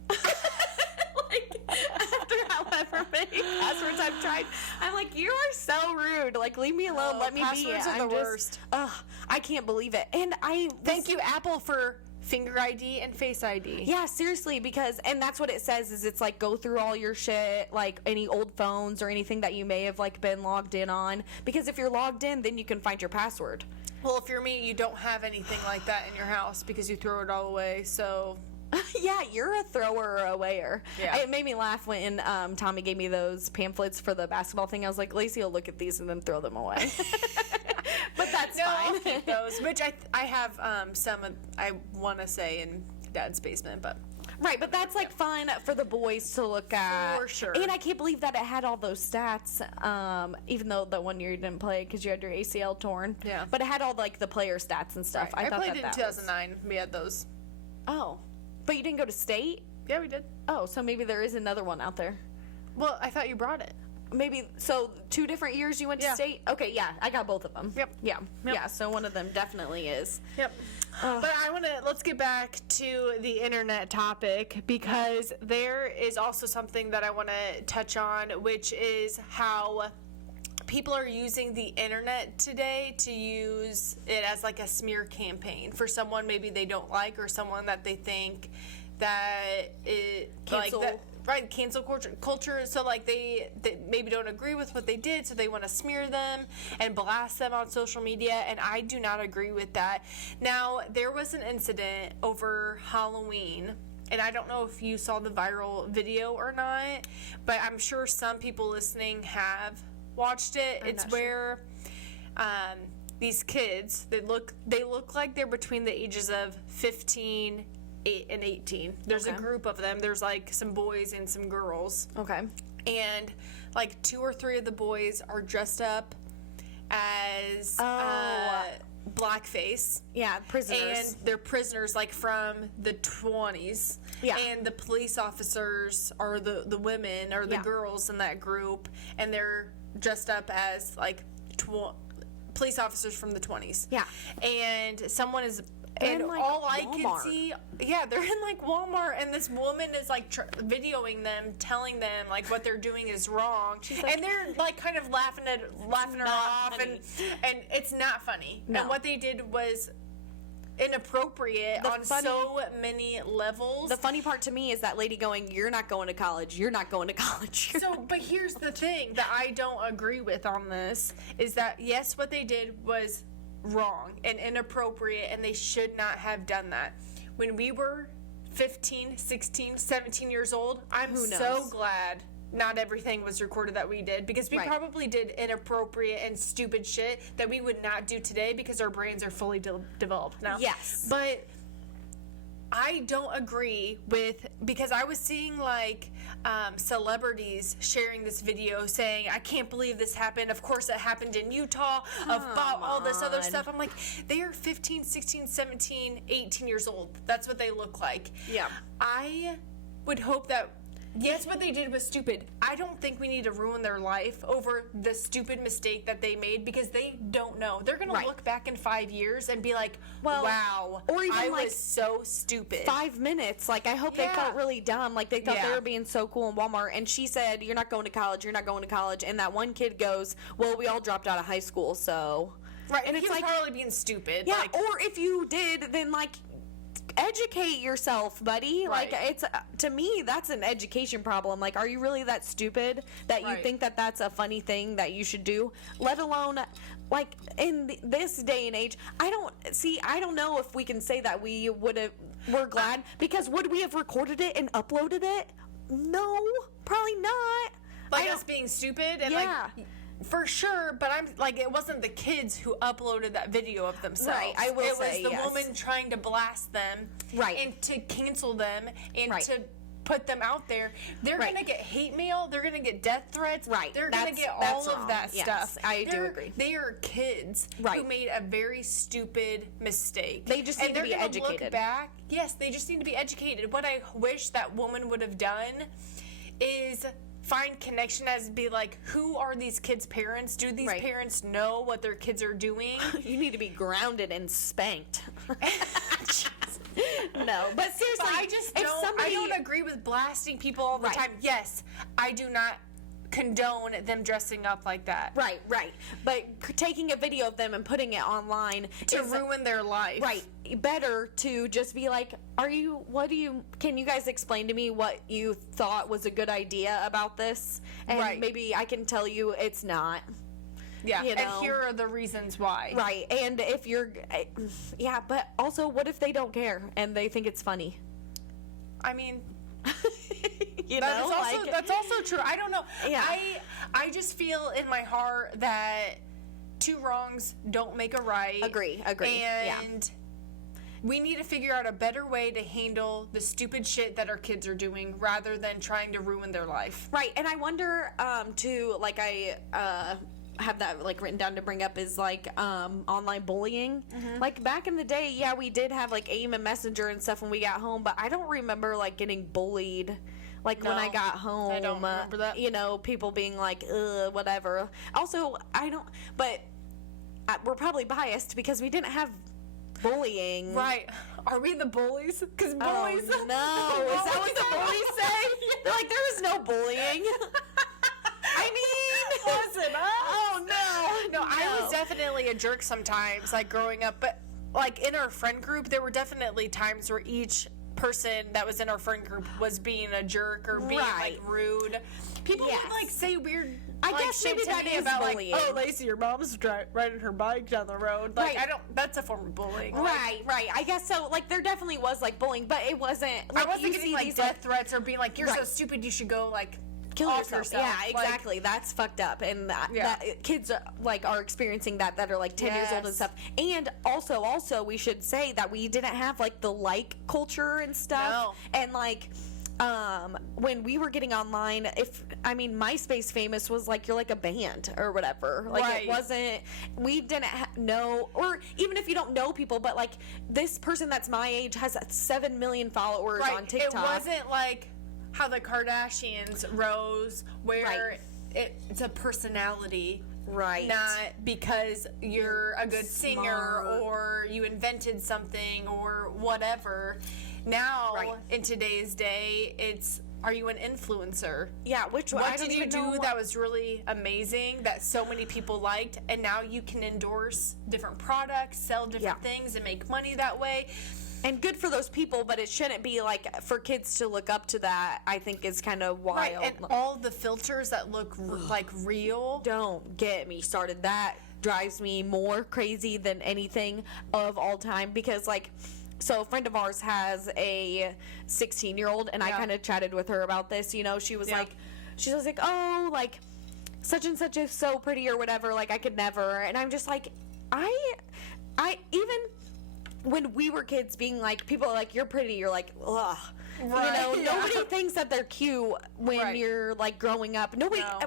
Like, after however many passwords I've tried, I'm like, you are so rude. Like, leave me alone. Let me be. Passwords are the worst. I can't believe it. And Thank you, Apple, for Finger ID and Face ID. Yeah, seriously, and that's what it says is it's like go through all your shit, like any old phones or anything that you may have like been logged in on. Because if you're logged in, then you can find your password. Well, if you're me, you don't have anything like that in your house because you throw it all away, so... Yeah, you're a thrower or a wayer. Yeah. It made me laugh when Tommy gave me those pamphlets for the basketball thing. I was like, Lacey will look at these and then throw them away. But that's fine. I'll keep those, which I have some, I want to say, in Dad's basement, but... Right, but that's like fun for the boys to look at. For sure. And I can't believe that it had all those stats, even though the one year you didn't play because you had your ACL torn. Yeah. But it had all like the player stats and stuff. Right. I thought played in that 2009. We had those. Oh. But you didn't go to state? Yeah, we did. Oh, so maybe there is another one out there. Well, I thought you brought it. Maybe, so 2 different years you went to state? Okay, yeah, I got both of them. Yep. Yeah. Yep. Yeah, so one of them definitely is. Yep. But let's get back to the internet topic because there is also something that I want to touch on, which is how people are using the internet today to use it as like a smear campaign for someone maybe they don't like or someone that they think that it Cancel. like that, right, cancel culture. So like they maybe don't agree with what they did, so they want to smear them and blast them on social media, and I do not agree with that. Now, there was an incident over Halloween, and I don't know if you saw the viral video or not, but I'm sure some people listening have watched it. It's where these kids, they look like they're between the ages of 15 and 18. There's a group of them. There's like some boys and some girls. Okay. And like 2 or 3 of the boys are dressed up as blackface. Yeah, prisoners. And they're prisoners like from the 20s. Yeah. And the police officers are the women or the girls in that group, and they're dressed up as like police officers from the 20s. Yeah. And someone is... And, And like, all I Walmart. can see, they're in like Walmart, and this woman is like videoing them, telling them like what they're doing is wrong, like, and they're like kind of laughing her off, funny. and it's not funny. No. And what they did was inappropriate on so many levels. The funny part to me is that lady going, "You're not going to college. You're not going to college." So, but here's the thing that I don't agree with on this is that yes, what they did was wrong and inappropriate, and they should not have done that. When we were 15, 16, 17 years old, I'm so glad not everything was recorded that we did, because we probably did inappropriate and stupid shit that we would not do today because our brains are fully developed now. Yes. But I don't agree with, because I was seeing like celebrities sharing this video saying, I can't believe this happened. Of course it happened in Utah, all this other stuff. I'm like, they are 15, 16, 17, 18 years old. That's what they look like. Yeah. I would hope that, yes, what they did was stupid. I don't think we need to ruin their life over the stupid mistake that they made, because they don't know. They're going to look back in 5 years and be like, wow, or even I like was so stupid. 5 minutes. Like, I hope they felt really dumb. Like, they thought they were being so cool in Walmart. And she said, "You're not going to college. You're not going to college." And that one kid goes, "Well, we all dropped out of high school, so." Right, and it's it's like, like, probably being stupid. yeah, like, or if you did, then like, educate yourself, buddy. Right. Like, it's to me, that's an education problem. Like, are you really that stupid that you Right. think that that's a funny thing that you should do? Let alone, like, in this day and age, I don't know if we can say that we're glad, because would we have recorded it and uploaded it? No, probably not. Like us being stupid and Yeah. like for sure, but I'm like, it wasn't the kids who uploaded that video of themselves. Right, I will say, it was the yes. woman trying to blast them, Right. and to cancel them and Right. to put them out there. They're Right. gonna get hate mail. They're gonna get death threats. Right, They're gonna that's- get that's all of wrong. that Yes, stuff. I do agree. They are kids Right. who made a very stupid mistake. They just And need to they're be gonna educated. Look back. Yes, they just need to be educated. What I wish that woman would have done is find connection, as be like, who are these kids' parents? Do these Right. parents know what their kids are doing? You need to be grounded and spanked. No, but seriously, But I just if don't, somebody, I don't agree with blasting people all the Right. time. Yes, I do not condone them dressing up like that Right. But taking a video of them and putting it online to is ruin their life. right. Better to just be like, can you guys explain to me what you thought was a good idea about this? And Right. maybe I can tell you it's not. Yeah, You know. and here are the reasons why. Right. And if you're, yeah, but also, what if they don't care and they think it's funny? I mean, You that is know, also, like, that's also true. I don't know. Yeah. I just feel in my heart that two wrongs don't make a right. Agree, yeah. And we need to figure out a better way to handle the stupid shit that our kids are doing rather than trying to ruin their life. Right, and I wonder, too, like, I have that, like, written down to bring up is, like, online bullying. Like, back in the day, yeah, we did have, like, AIM and Messenger and stuff when we got home, but I don't remember, like, getting bullied. Like, when I No, got home, I don't remember that. You know, people being like, whatever. Also, but we're probably biased because we didn't have bullying. Right. Are we the bullies? Because Oh, bullies. no. Is that what the bullies say? They're like, there is no bullying. I mean, Wasn't us? oh, no. No, I was definitely a jerk sometimes, like growing up. But like in our friend group, there were definitely times where each person that was in our friend group was being a jerk or being Right. like rude. People Yes. would like say weird. I like, guess shit maybe to that me is about bullying. like, oh, Lacey, your mom's riding her bike down the road. Like, Right. I don't. That's a form of bullying. Like, Right. I guess so. Like, there definitely was, like, bullying, but it wasn't, like, I wasn't you getting see like these, death threats or being like, you're so Right. stupid, you should go like kill off yourself. Yeah, Like, exactly. That's fucked up, and that Yeah. kids are experiencing that are like 10 years old and Yes. stuff. And also we should say that we didn't have like the like culture and stuff. No. And like when we were getting online, MySpace famous was like you're like a band or whatever. Like Right. it wasn't. We didn't know, or even if you don't know people, but like this person that's my age has 7 million followers right. on TikTok. It wasn't like how the Kardashians rose, where Right. it's a personality. Right. Not because you're a good singer smart. or you invented something or whatever. Now, Right. in today's day, it's, are you an influencer? Yeah, which I What don't did you even know do that was really amazing that so many people liked, and now you can endorse different products, sell different Yeah. things, and make money that way? And good for those people, but it shouldn't be like for kids to look up to that. I think is kind of Right, wild. and all the filters that look like real. Don't get me started. That drives me more crazy than anything of all time because like. So a friend of ours has a 16-year-old, and I Yeah. kind of chatted with her about this. You know, she was Yeah. like, oh, like such and such is so pretty or whatever. Like I could never. And I'm just like, I even when we were kids, being like, people are like, you're pretty. You're like, ugh. Right, You know, yeah. nobody thinks that they're cute when Right. you're like growing up. Nobody, No.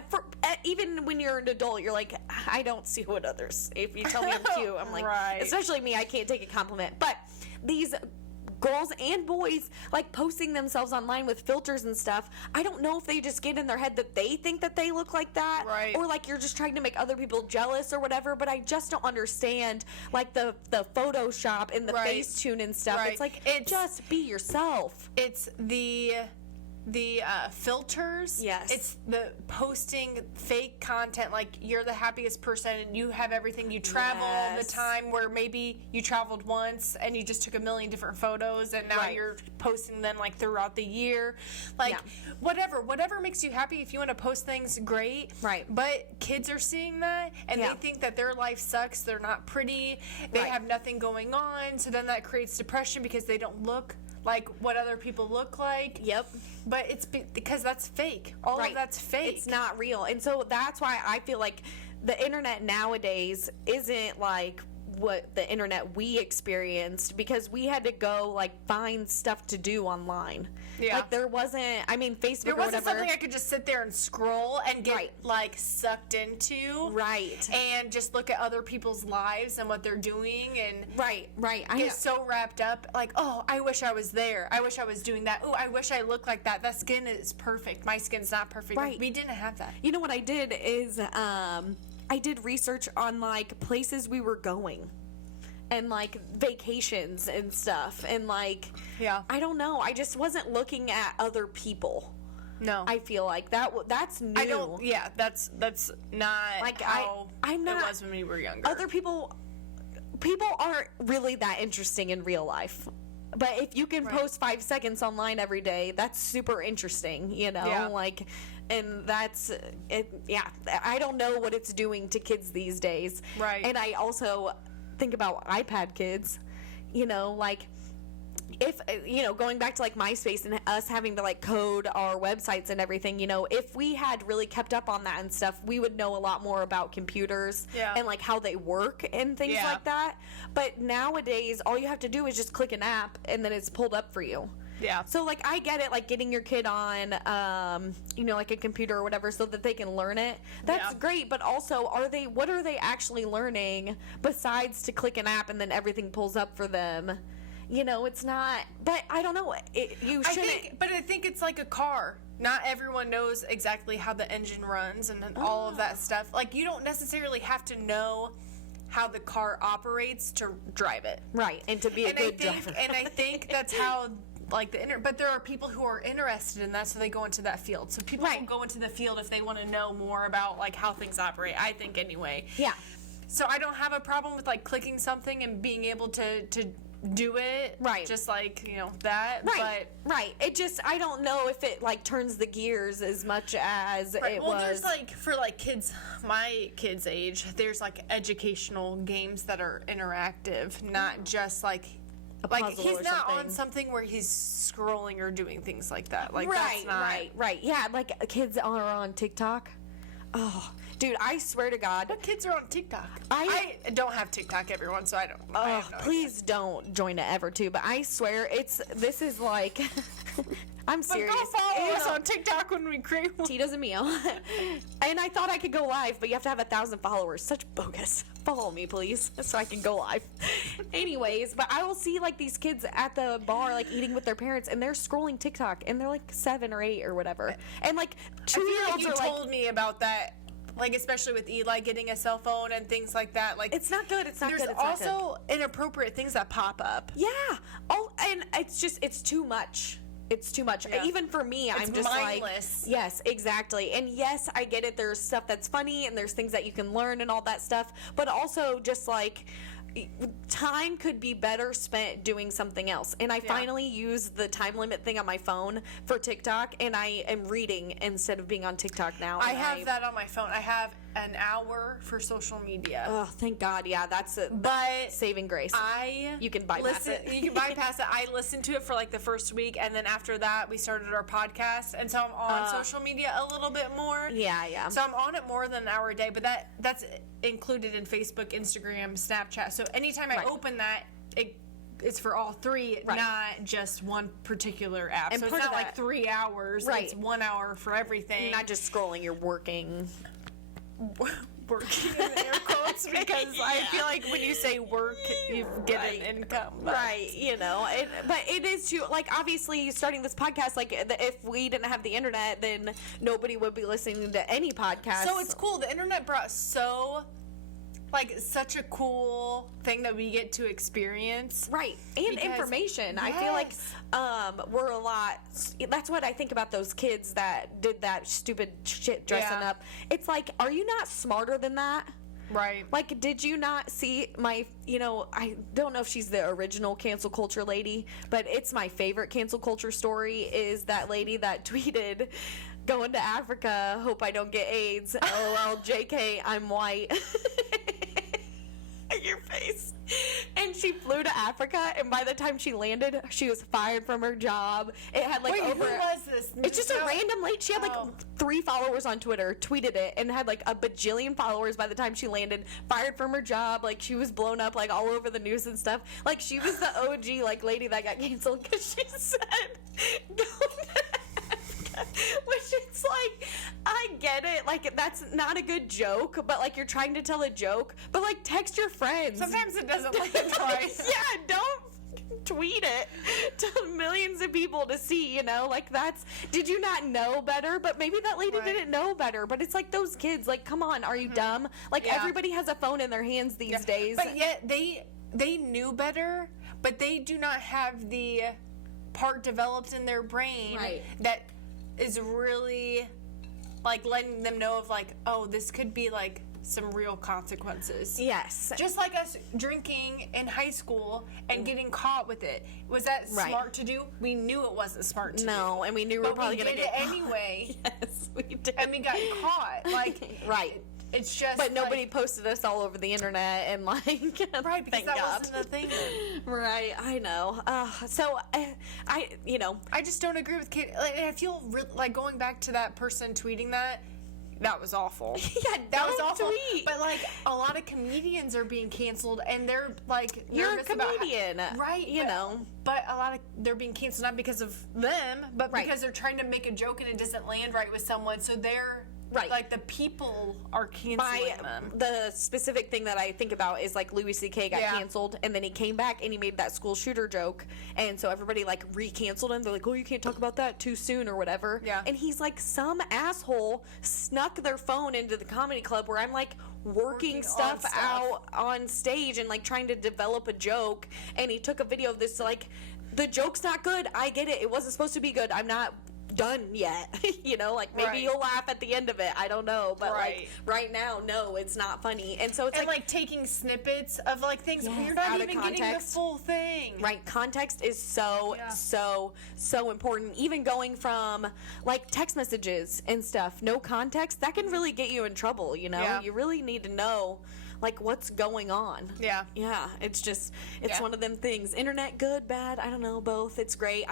even when you're an adult, you're like, I don't see what others. If you tell me I'm cute, I'm like, Right. especially me, I can't take a compliment. But these girls and boys like posting themselves online with filters and stuff. I don't know if they just get in their head that they think that they look like that, Right. or like you're just trying to make other people jealous or whatever. But I just don't understand like the Photoshop and the Right. Facetune and stuff. Right. It's like It's- just be yourself. It's the the filters. Yes. It's the posting fake content, like you're the happiest person and you have everything. You travel all the Yes. time, where maybe you traveled once and you just took a million different photos and now Right. you're posting them like throughout the year. Like Yeah. whatever makes you happy. If you want to post things, great. Right. But kids are seeing that and Yeah. they think that their life sucks. They're not pretty. They Right. have nothing going on. So then that creates depression because they don't look like what other people look like. Yep. But it's because that's fake. All Right. of that's fake. It's not real. And so that's why I feel like the internet nowadays isn't like what the internet we experienced, because we had to go like find stuff to do online. Yeah. Like there wasn't, I mean, Facebook There or wasn't whatever. something I could just sit there and scroll and get Right. like sucked into. Right. And just look at other people's lives and what they're doing and Right. I get so wrapped up, like, oh, I wish I was there. I wish I was doing that. Oh, I wish I looked like that. That skin is perfect. My skin's not perfect. Right. Like, we didn't have that. You know what I did is I did research on like places we were going and like vacations and stuff, and like Yeah. I don't know, I just wasn't looking at other people. No. I feel like that's new. I don't. Yeah, that's not Like, how I'm not- it was when we were younger. Other people aren't really that interesting in real life. But if you can Right. post 5 seconds online every day, that's super interesting, you know? Yeah. Like, and that's it. Yeah, I don't know what it's doing to kids these days. Right. And I also think about iPad kids, you know, like, if, you know, going back to like MySpace and us having to like code our websites and everything, you know, if we had really kept up on that and stuff, we would know a lot more about computers Yeah. and like how they work and things Yeah. like that. But nowadays, all you have to do is just click an app and then it's pulled up for you. Yeah. So like I get it, like getting your kid on, you know, like a computer or whatever, so that they can learn it. That's Yeah. great. But also, what are they actually learning besides to click an app and then everything pulls up for them? You know, it's not. But I don't know. You shouldn't. I think it's like a car. Not everyone knows exactly how the engine runs and all of that stuff. Like, you don't necessarily have to know how the car operates to drive it. Right, and to be a good driver. And I think that's how, like, but there are people who are interested in that, so they go into that field. So people Right. will go into the field if they want to know more about, like, how things operate, I think, anyway. Yeah. So I don't have a problem with, like, clicking something and being able to do it. Right. Just like, you know, that. Right, right. It just, I don't know if it like turns the gears as much as Right. it Well, was. there's like, for like kids, my kids' age, there's like educational games that are interactive, not just like puzzle he's or not something. on something where he's scrolling or doing things like that. Like, right, that's not. right. Yeah, like kids are on TikTok. Oh, dude, I swear to God. What kids are on TikTok? I don't have TikTok, everyone, so I don't. I Oh, have no idea. please don't join it ever too. But I swear, this is like, I'm But serious. go follow You us know, on TikTok when we create one. Tito's a meal. And I thought I could go live, but you have to have 1,000 followers. Such bogus. Follow me, please, so I can go live. Anyways, but I will see like these kids at the bar, like eating with their parents, and they're scrolling TikTok, and they're like 7 or 8 or whatever, and like I feel like 2-year-olds you are like, told me about that, like especially with Eli getting a cell phone and things like that. Like, it's not good. It's not there's good. It's not good. also inappropriate things that pop up. Yeah. Oh, and it's too much. It's too much. Yeah. Even for me, It's I'm just mindless. like, yes, exactly. And yes, I get it. There's stuff that's funny and there's things that you can learn and all that stuff. But also just like time could be better spent doing something else. And I finally use the time limit thing on my phone for TikTok, and I am reading instead of being on TikTok now. I and have that on my phone. I have an hour for social media. Oh, thank God. Yeah, that's a But saving grace. You can bypass it. You can bypass it. I listened to it for like the first week, and then after that, we started our podcast, and so I'm on social media a little bit more. Yeah. So I'm on it more than an hour a day, but that's included in Facebook, Instagram, Snapchat. So anytime I Right. open that, it's for all three, Right. not just one particular app. And so it's part not of like that- 3 hours. Right. It's 1 hour for everything. Not just scrolling, you're working. Working in air quotes because I feel like when you say work, you get Right. an income. but- Right, you know, but it is too, like, obviously starting this podcast, like, if we didn't have the internet, then nobody would be listening to any podcast. So it's cool. The internet brought so like such a cool thing that we get to experience. Right. And Because- information. I feel like Yes. we're a lot. That's what I think about those kids that did that stupid shit dressing Yeah. up. It's like, are you not smarter than that? Right. Like, did you not see my, I don't know if she's the original cancel culture lady, but it's my favorite cancel culture story is that lady that tweeted, going to Africa, hope I don't get AIDS. LOL, JK, I'm white. Your face. And she flew to Africa, and by the time she landed, she was fired from her job. It had like Wait, over. who was this? It's just a random lady. She had like Oh. 3 followers on Twitter, tweeted it, and had like a bajillion followers by the time she landed. Fired from her job, like she was blown up like all over the news and stuff. Like she was the OG like lady that got canceled because she said, "Go to Africa," which it's like, I get it. Like that's not a good joke, but like you're trying to tell a joke, but like text your friends. Sometimes it doesn't land right. Yeah, don't tweet it to millions of people to see, like that's, did you not know better? But maybe that lady Right. didn't know better, but it's like those kids, like, come on, are you dumb? Like Yeah. everybody has a phone in their hands these days. But yet they knew better, but they do not have the part developed in their brain Right. that is really like letting them know of like, oh, this could be like some real consequences. Yes. Just like us drinking in high school and getting caught with it. Was that Right. smart to do? We knew it wasn't smart to do. No, and we knew we were But probably we going to did get it anyway. Yes, we did. And we got caught. Like, Right. it's just But nobody like, posted us all over the internet and like, right, because thank that God. wasn't the thing. Right, I know. So I just don't agree with Kate. Like, I feel like going back to that person tweeting that was awful. yeah, That was don't awful. tweet. But like a lot of comedians are being canceled, and they're like You're a nervous about comedian, right? you know. But a lot of they're being canceled not because of them, but Right. because they're trying to make a joke and it doesn't land right with someone. So they're Right. like the people are canceling them. The specific thing that I think about is like Louis C.K. got Yeah. canceled, and then he came back and he made that school shooter joke, and so everybody like re-canceled him. They're like, "Oh, you can't talk about that too soon" or whatever. Yeah. And he's like, some asshole snuck their phone into the comedy club where I'm like working on stuff stuff. out on stage and like trying to develop a joke, and he took a video of this like, the joke's not good. I get it. It wasn't supposed to be good. I'm not done yet. Like maybe Right. you'll laugh at the end of it. I don't know, but Right. like right now, no, it's not funny. And so it's And like taking snippets of like things Yes, you're not out of even getting the context. full thing. right, context is so Yeah. so important. Even going from like text messages and stuff, no context, that can really get you in trouble, Yeah. You really need to know like what's going on. Yeah. Yeah, it's just, it's Yeah. one of them things. Internet, good, bad, I don't know, both. It's great.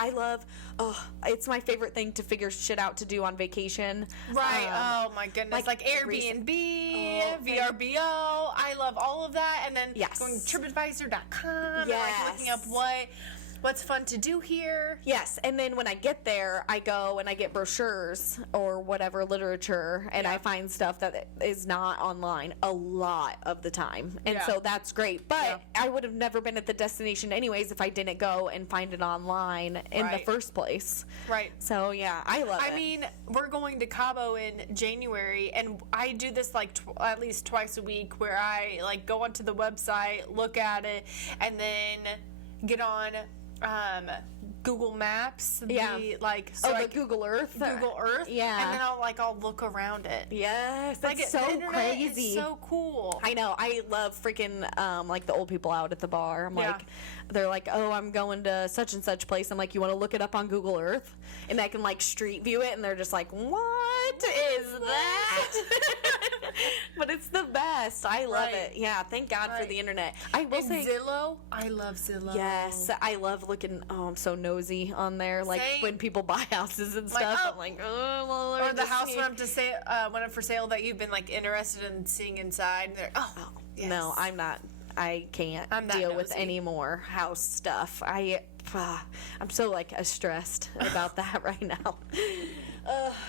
It's my favorite thing to figure shit out to do on vacation. Right. Oh my goodness. Like Airbnb, Oh, VRBO. I love all of that. And then Yes. going to TripAdvisor.com and like looking up Yes. what's fun to do here. Yes, and then when I get there, I go and I get brochures or whatever literature, and Yeah. I find stuff that is not online a lot of the time, and Yeah. so that's great. But Yeah. I would have never been at the destination anyways if I didn't go and find it online in the Right. first place. Right. So yeah, I love it. I mean, we're going to Cabo in January, and I do this like at least twice a week where I like go onto the website, look at it, and then get on Google Maps. Yeah. So Google Earth. Google Earth. Yeah. And then I'll look around it. Yes, that's Like so the internet crazy. is so cool. I know. I love freaking like the old people out at the bar. I'm Yeah. like, they're like, oh, I'm going to such and such place. I'm like, you want to look it up on Google Earth? And I can like street view it, and they're just like, what is that? But it's the best. I love Right. it. Yeah, thank God for Right. the internet. I will And say, Zillow. I love Zillow. yes, I love looking. Oh, I'm so nosy on there. Like Same. when people buy houses and Like, stuff, oh. I'm like, oh, well, Or the just house see- went up for sale that you've been like interested in seeing inside. And they're, oh, yes. No, I'm not. I can't I'm that deal with nosy. any more house stuff. I'm so like stressed about that right now.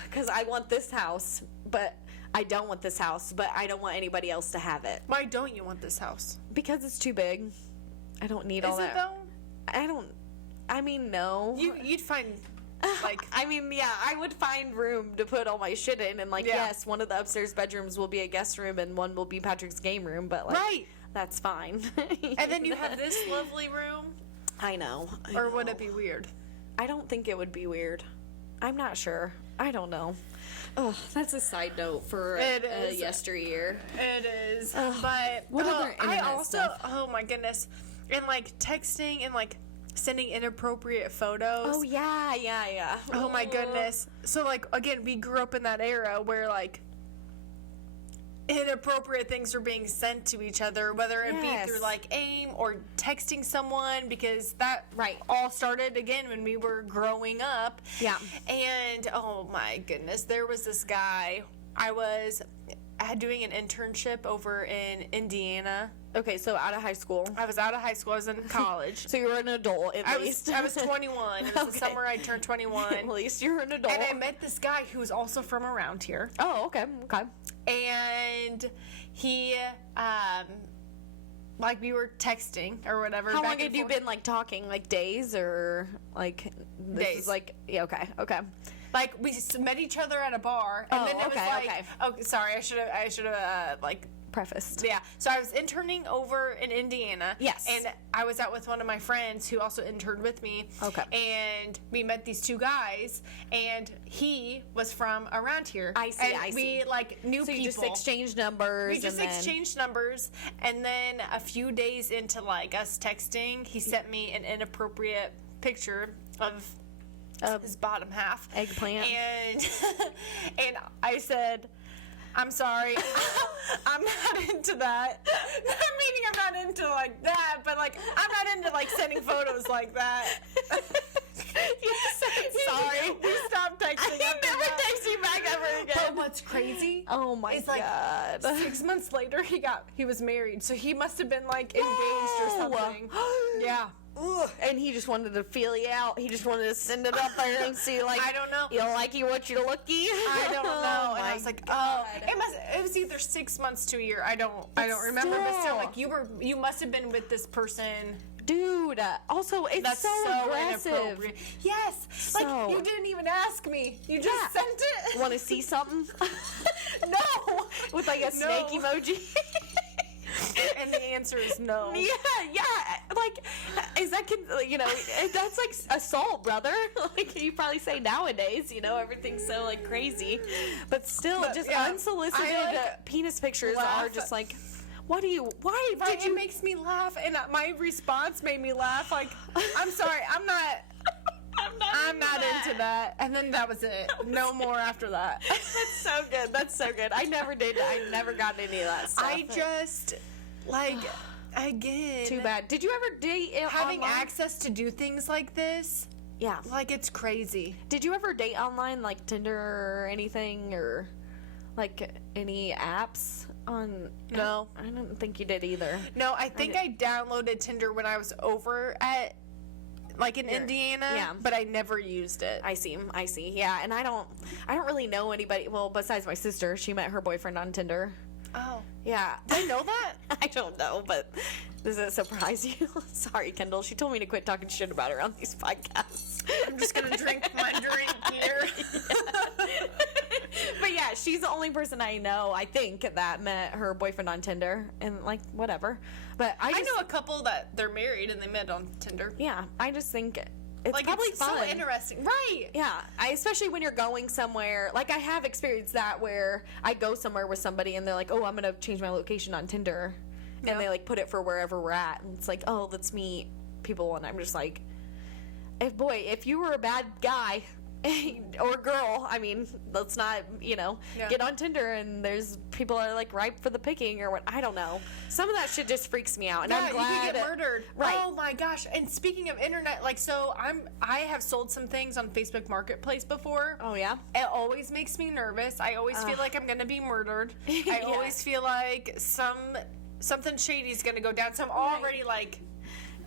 Because I want this house, but I don't want this house, but I don't want anybody else to have it Why don't you want this house? because it's too big. I don't need all Is it that. though? I don't. I mean, no. You'd find Like, I mean, yeah, I would find room to put all my shit in, and like, Yeah. yes, one of the upstairs bedrooms will be a guest room, and one will be Patrick's game room, but like, right. that's fine. And then you have this lovely room. I know. Or would it be weird? I don't think it would be weird. I'm not sure. I don't know. Oh, that's a side note for It is. yesteryear. It is. But what other I internet also, stuff? oh my goodness. And like texting and like sending inappropriate photos. Oh yeah. Oh my goodness. So like again, we grew up in that era where like inappropriate things were being sent to each other, whether it Yes. be through like AIM or texting someone, because that Right. all started again when we were growing up. Yeah. And oh my goodness, there was this guy. I was doing an internship over in Indiana. Okay, so out of high school. I was out of high school. I was in college. So you were an adult at I least. was 21. It was the Okay. summer I turned 21. At least you're an adult. And I met this guy who was also from around here. Oh, okay. And he, like, we were texting or whatever. How back long had and you forth. been like talking? Like days or like this Days. is like yeah, okay. Like, we met each other at a bar, and Oh, then it okay, was like, okay. oh, sorry, I should have, like, Prefaced. yeah. So I was interning over in Indiana. Yes. And I was out with one of my friends who also interned with me. Okay. And we met these two guys, and he was from around here. I see, And I see. we, like, knew So people. you just exchanged numbers. We just and then- exchanged numbers, and then a few days into like us texting, he sent me an inappropriate picture of his bottom half, Eggplant. and and I said, "I'm sorry, I'm not into that." Not meaning I'm not into like that, but like I'm not into like sending photos like that. You said sorry. We stopped texting. I after never that. text you back ever But again. what's crazy? Oh my It's like god. 6 months later, he was married, so he must have been like engaged or something. Yeah, Ugh. And he just wanted to feel you out. He just wanted to send it up there and see, like, I don't know. you like you want you to looky. I don't know. Oh And I my was like, God. it was either 6 months to a year. I don't remember, but still, still. like you must have been with this person. Dude, also, it's That's so aggressive. inappropriate. Yes, like So- you didn't even ask me. You just Yeah. sent it. Want to see something? No. With, like, a No. snake emoji. And the answer is no. Yeah, like, is that, you know, that's like assault, brother. Like, you probably say nowadays, you know, everything's so, like, crazy. But still, But, just yeah, unsolicited I, like, penis pictures laugh. are just like, why Right, did you it makes me laugh, and my response made me laugh. Like, I'm sorry, I'm not into that. And then that was it. No more after that. That's so good. That's so good. I never did. I never got any of that stuff. I just like again. Too bad. Did you ever date Having online? access to do things like this, Yeah. like it's crazy. Did you ever date online, like Tinder or anything, or like any apps on? No. I don't think you did either. No, I think I downloaded Tinder when I was over at like in Indiana, yeah. but I never used it. I see. Yeah, and I don't really know anybody. Well, besides my sister, she met her boyfriend on Tinder. Oh, Yeah. did I know that? I don't know, but does it surprise you? Sorry, Kendall. She told me to quit talking shit about her on these podcasts. I'm just gonna drink my drink here. But yeah, she's the only person I know, I think, that met her boyfriend on Tinder, and like whatever. But I I just, know a couple that they're married and they met on Tinder. yeah, I just think it's Like probably it's fun. so interesting, right? Yeah, especially when you're going somewhere. Like, I have experienced that where I go somewhere with somebody and they're like, oh, I'm going to change my location on Tinder. Yeah. And they, like, put it for wherever we're at. And it's like, oh, let's meet people. And I'm just like, if you were a bad guy or girl, I mean, let's not, you know, Yeah. get on Tinder and there's people are, like, ripe for the picking or what. I don't know. Some of that shit just freaks me out. And Yeah, I'm glad. you could get murdered. Right. Oh my gosh! And speaking of internet, like, so I have sold some things on Facebook Marketplace before. Oh, yeah? It always makes me nervous. I always feel like I'm gonna be murdered. I Yeah. always feel like something shady is gonna go down. So I'm already like,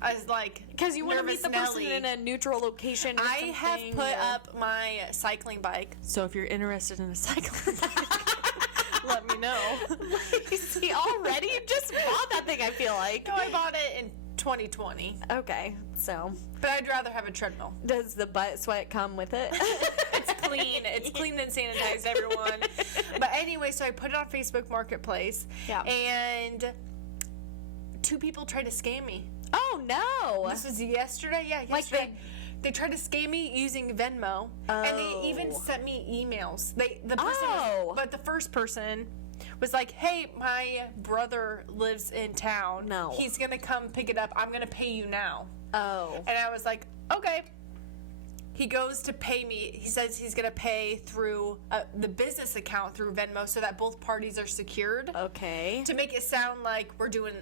as like, Because you want to meet the person Nelly. in a neutral location. Or I have something, put or- up my cycling bike. So if you're interested in a cycling bike, let me know. See, already? You just bought that thing, I feel like. No, I bought it in 2020. Okay, so But I'd rather have a treadmill. does the butt sweat come with it? It's clean. It's clean and sanitized, everyone. But anyway, so I put it on Facebook Marketplace. Yeah. And 2 people tried to scam me. Oh no! This was yesterday? Yeah, Like yesterday. They tried to scam me using Venmo. And they even Oh. sent me emails. The person Oh. but the first person was like, hey, my brother lives in town. No. He's going to come pick it up. I'm going to pay you now. Oh. And I was like, okay. He goes to pay me. He says he's going to pay through the business account through Venmo so that both parties are secured. Okay. To make it sound like we're doing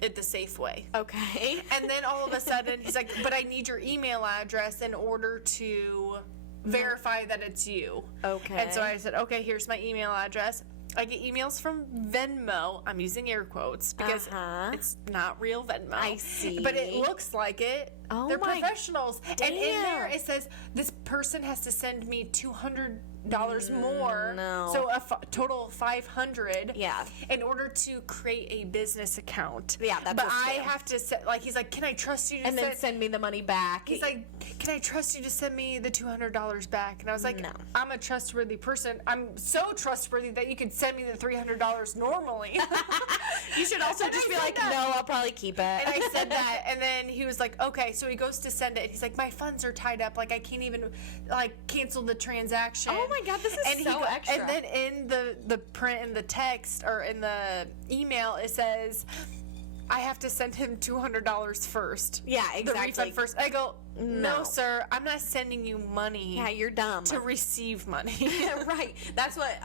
it the safe way. Okay. And then all of a sudden, he's like, but I need your email address in order to verify that it's you. Okay. And so I said, okay, here's my email address. I get emails from Venmo. I'm using air quotes because it's not real Venmo. I see. But it looks like it. Oh They're my professionals. And in there damn. it says this person has to send me $200 more. No. So a total of $500. Yeah. In order to create a business account. Yeah, that's But a I scam. have to set, like, he's like, can I trust you to And then send me the money back. He's like, can I trust you to send me the $200 back? And I was like, No. I'm a trustworthy person. I'm so trustworthy that you could send me the $300 normally. you should also And just I be said like, that. no, I'll probably keep it. And I said that, and then he was like, okay. So he goes to send it, and he's like, my funds are tied up. Like, I can't even, like, cancel the transaction. Oh my God, this is and so extra. And then in the print, in the text, or in the email, it says, I have to send him $200 first. Yeah, The exactly. refund first. I go, no, No. sir, I'm not sending you money Yeah, you're dumb. to receive money. Right. That's what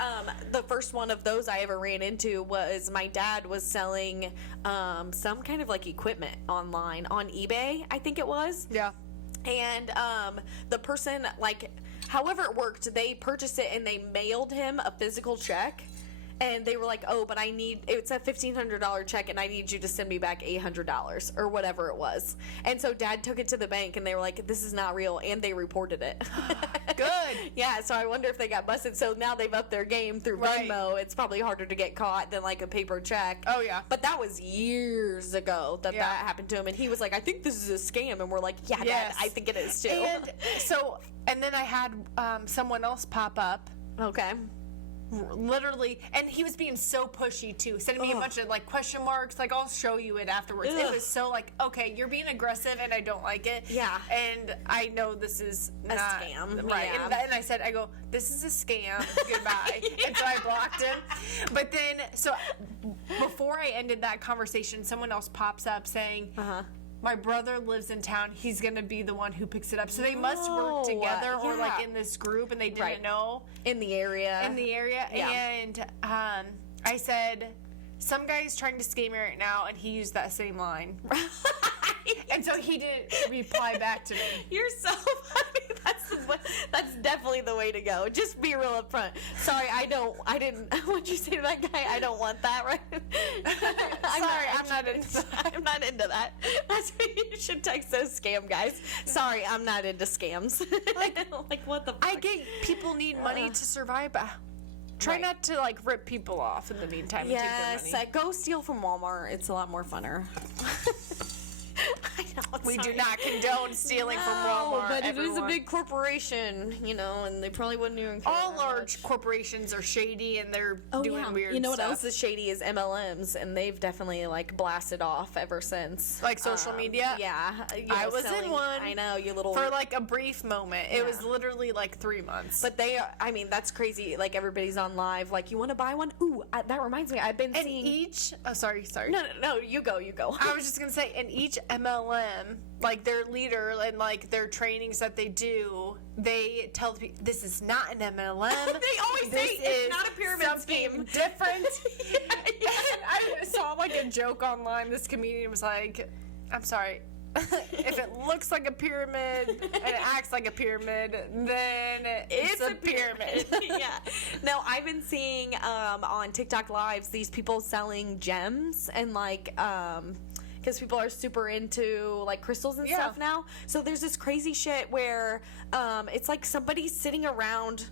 the first one of those I ever ran into was my dad was selling some kind of like equipment online on eBay, I think it was. Yeah. And the person, like, however it worked, they purchased it and they mailed him a physical check. And they were like, oh, but it's a $1,500 check and I need you to send me back $800 or whatever it was. And so dad took it to the bank and they were like, this is not real. And they reported it. Good. Yeah, so I wonder if they got busted. So now they've upped their game through Right. Venmo. It's probably harder to get caught than like a paper check. Oh, yeah. But that was years ago that Yeah. that happened to him. And he was like, I think this is a scam. And we're like, yeah, Yes. Dad, I think it is too. And so, and then I had someone else pop up. Okay. Literally, and he was being so pushy too, sending me a bunch of like question marks. Like, I'll show you it afterwards. It Ugh. was so like, okay, you're being aggressive, and I don't like it. Yeah. and I know this is A not scam, right? yeah. And I said, I go, this is a scam. Goodbye. And so I blocked him. But then, so before I ended that conversation, someone else pops up saying, my brother lives in town. He's going to be the one who picks it up. So they must work No. together or like Yeah. in this group, and they didn't Right. know In the area. in the area. Yeah. And I said, some guy's trying to scam me right now, and he used that same line. And so he didn't reply back to me. You're so funny. That's definitely the way to go. Just be real upfront. Sorry, I didn't. What'd you say to that guy? I don't want that, right? I'm not into that. I'm not into that. That's what you should text those scam guys. Sorry, I'm not into scams. Like what the fuck? I get people need money to survive, but try Right. not to like rip people off in the meantime and take Yes, their money. go steal from Walmart. It's a lot more funner. I know. We do sorry. not condone stealing from No, Walmart. but it is a everyone. big corporation, and they probably wouldn't even care All that large much. corporations are shady, and they're doing weird You know what stuff. else is shady is MLMs, and they've definitely like blasted off ever since. Like social media? Yeah, I was in one. I know, you little. For like a brief moment. It Yeah. was literally like 3 months. But that's crazy. Like everybody's on live. Like, you want to buy one? Ooh, that reminds me. I've been and seeing. each, oh, sorry. No, you go. I was just gonna say, in each MLM, like their leader and like their trainings that they do, they tell people this is not an MLM. They always This say it's is not a pyramid something scheme. different. And I saw like a joke online. This comedian was like, "I'm sorry." If it looks like a pyramid and it acts like a pyramid, then it's a pyramid. Yeah. No, I've been seeing on TikTok lives these people selling gems and like because people are super into like crystals and Yeah. stuff now. So there's this crazy shit where it's like somebody's sitting around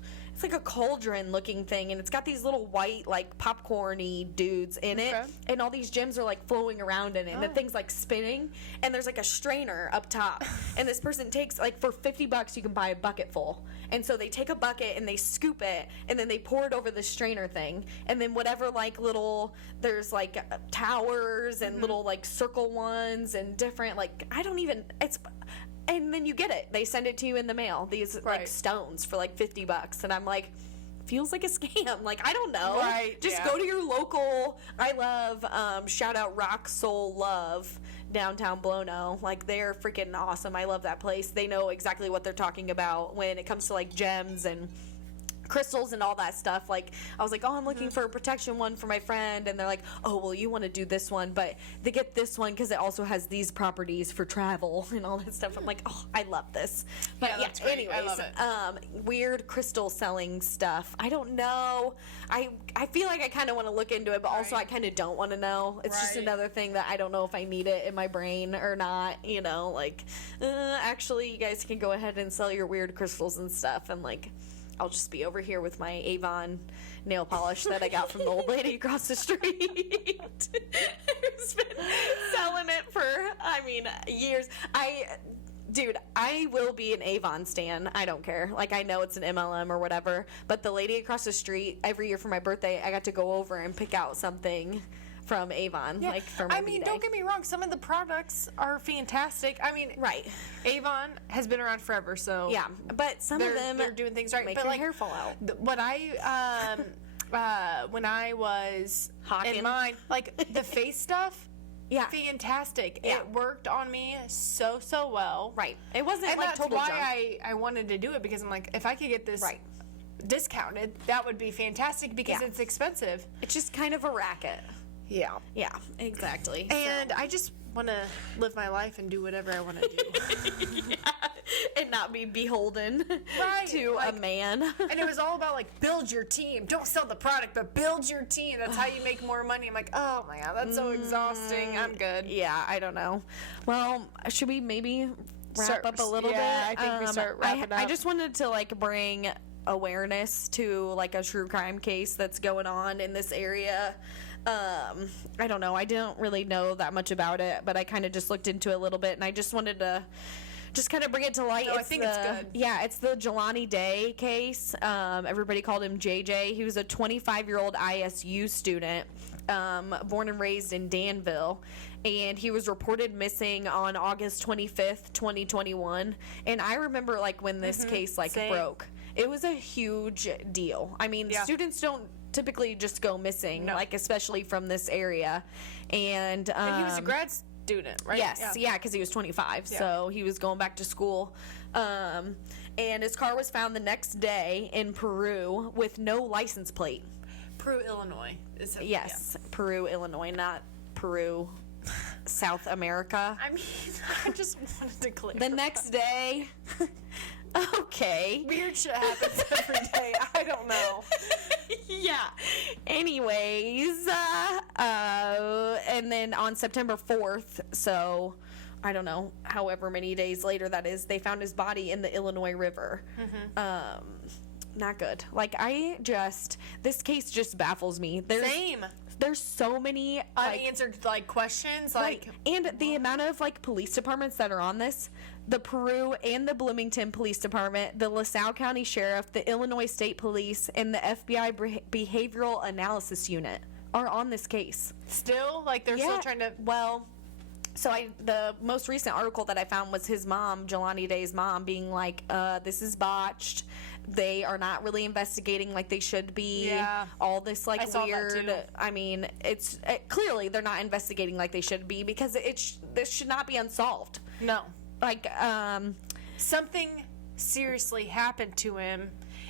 it's like a cauldron looking thing, and it's got these little white, like, popcorn-y dudes in it, and all these gems are like flowing around in it, and the thing's like spinning, and there's like a strainer up top, and this person takes, like, for $50 you can buy a bucket full, and so they take a bucket and they scoop it, and then they pour it over the strainer thing, and then whatever, like, little, there's like towers and little, like, circle ones and different, like, I don't even, it's, and then you get it. They send it to you in the mail. These like stones for like $50, and I'm like, feels like a scam. Like, I don't know. Right. Just go to your local. I love shout out Rock Soul Love downtown Blono. Like, they're freaking awesome. I love that place. They know exactly what they're talking about when it comes to like gems and crystals and all that stuff. Like, I was like, oh, I'm looking for a protection one for my friend, and they're like, oh, well, you want to do this one, but they get this one because it also has these properties for travel and all that stuff. I'm like, oh, I love this. But yeah, anyways, I love it. Weird crystal selling stuff. I don't know. I feel like I kind of want to look into it, but also I kind of don't want to know. It's just another thing that I don't know if I need it in my brain or not. You know, like, actually, you guys can go ahead and sell your weird crystals and stuff, and like, I'll just be over here with my Avon nail polish that I got from the old lady across the street who's been selling it for, I mean, years. Dude, I will be an Avon stan. I don't care. Like, I know it's an MLM or whatever, but the lady across the street, every year for my birthday, I got to go over and pick out something from Avon, like, for my B-Day. Don't get me wrong, some of the products are fantastic. I mean, Avon has been around forever, so yeah, but some of them they're doing things right. Make but your like, hair fall out. What I when I was in mine, like the face stuff, fantastic. Yeah. It worked on me so well. Right. It wasn't and like that's total why junk. I wanted to do it, because I'm like, if I could get this discounted, that would be fantastic, because it's expensive. It's just kind of a racket. Yeah. Yeah, exactly. And I just want to live my life and do whatever I want to do. And not be beholden to like, a man. And it was all about, like, build your team. Don't sell the product, but build your team. That's how you make more money. I'm like, oh, my God, that's so exhausting. I'm good. Yeah, I don't know. Well, should we maybe wrap up a little bit? I think we start wrapping up. I just wanted to, like, bring awareness to, like, a true crime case that's going on in this area. I don't know. I didn't really know that much about it, but I kind of just looked into it a little bit, and I just wanted to just kind of bring it to light. No, I think it's good. Yeah, it's the Jelani Day case. Everybody called him JJ. He was a 25-year-old ISU student, born and raised in Danville, and he was reported missing on August 25th, 2021. And I remember, like, when this case, like, broke. It was a huge deal. I mean, students don't typically just go missing, like, especially from this area. And he was a grad student, right? Yes, because he was 25, so he was going back to school. And his car was found the next day in Peru with no license plate. Peru, Illinois. Yes, Peru, Illinois, not Peru, South America. I mean, I just wanted to clear the next day. Okay. Weird shit happens every day. I don't know. Yeah. Anyways, and then on September 4th, so I don't know, however many days later that is, they found his body in the Illinois River. Not good. Like, this case just baffles me. Same. There's so many unanswered, like, questions, like, and the amount of, like, police departments that are on this. The Peru and the Bloomington Police Department, the LaSalle County Sheriff, the Illinois State Police, and the FBI Behavioral Analysis Unit are on this case. Still? Like, they're still trying to... Well, so the most recent article that I found was his mom, Jelani Day's mom, being like, this is botched. They are not really investigating like they should be. Yeah. All this, like, weird... That too. I mean, clearly they're not investigating like they should be, because this should not be unsolved. No. Like, something seriously happened to him,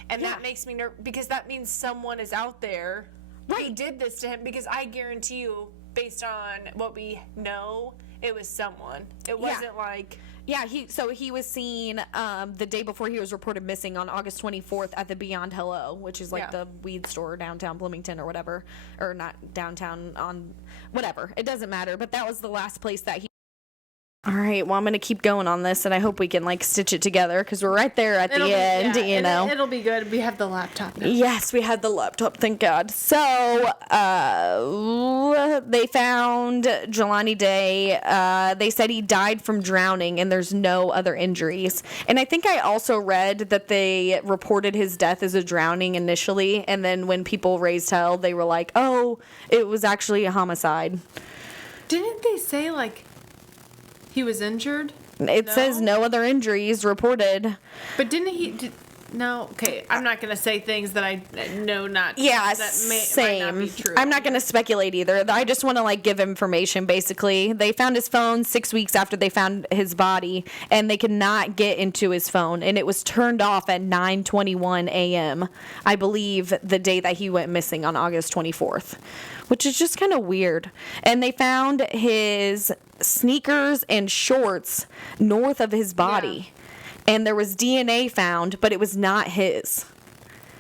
and that makes me nervous, because that means someone is out there who did this to him, because I guarantee you, based on what we know, it was someone. It wasn't like... Yeah, he was seen the day before he was reported missing on August 24th at the Beyond Hello, which is like the weed store downtown Bloomington or whatever, or not downtown, on whatever. It doesn't matter, but that was the last place that he All right, well, I'm going to keep going on this, and I hope we can, like, stitch it together, because we're right there at the end, you know. It'll be good. We have the laptop now. Yes, we had the laptop, thank God. So, they found Jelani Day. They said he died from drowning, and there's no other injuries. And I think I also read that they reported his death as a drowning initially, and then when people raised hell, they were like, oh, it was actually a homicide. Didn't they say, like, he was injured? It says no other injuries reported. But didn't he... No, okay. I'm not gonna say things that I know not. Yeah, that same. might not be true. I'm not gonna speculate either. I just want to like give information. Basically, they found his phone 6 weeks after they found his body, and they could not get into his phone, and it was turned off at 9:21 a.m. I believe the day that he went missing on August 24th, which is just kind of weird. And they found his sneakers and shorts north of his body. Yeah. And there was DNA found, but it was not his.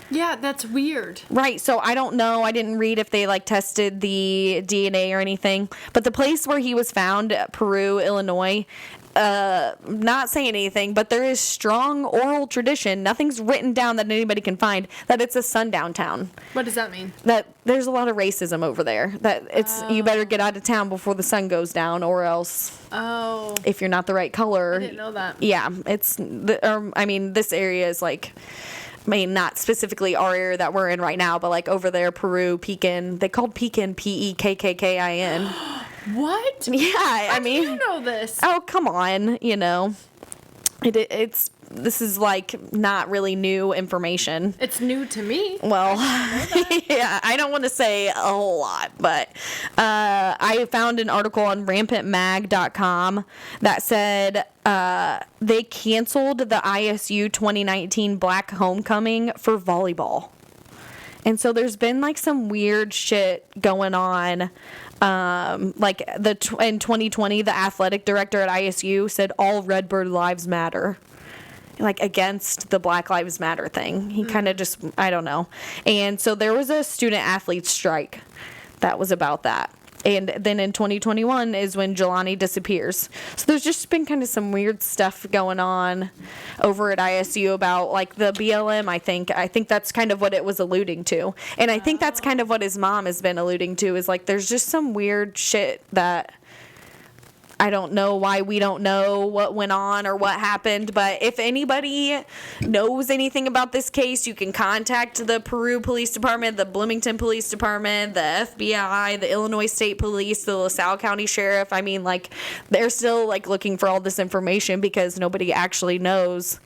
Yeah, that's weird. Right, so I don't know. I didn't read if they, like, tested the DNA or anything. But the place where he was found, Peru, Illinois, not saying anything, but there is strong oral tradition, nothing's written down that anybody can find, that it's a sundown town. What does that mean? That there's a lot of racism over there. That it's you better get out of town before the sun goes down, or else if you're not the right color. I didn't know that. Yeah, this area is like, I mean, not specifically our area that we're in right now, but like over there, Peru, Pekin. They called Pekin Pekkin. What? Yeah, How do you know this? Oh, come on, you know. This is like not really new information. It's new to me. Well, yeah, I don't want to say a whole lot, but I found an article on rampantmag.com that said they canceled the ISU 2019 Black Homecoming for volleyball. And so there's been like some weird shit going on. Like in 2020, the athletic director at ISU said all Redbird lives matter, like against the Black Lives Matter thing. He kind of just, I don't know. And so there was a student athlete strike that was about that. And then in 2021 is when Jelani disappears. So there's just been kind of some weird stuff going on over at ISU about like the BLM, I think that's kind of what it was alluding to. And I think that's kind of what his mom has been alluding to, is like there's just some weird shit that I don't know why we don't know what went on or what happened, but if anybody knows anything about this case, you can contact the Peru Police Department, the Bloomington Police Department, the FBI, the Illinois State Police, the LaSalle County Sheriff. I mean, like, they're still, like, looking for all this information because nobody actually knows,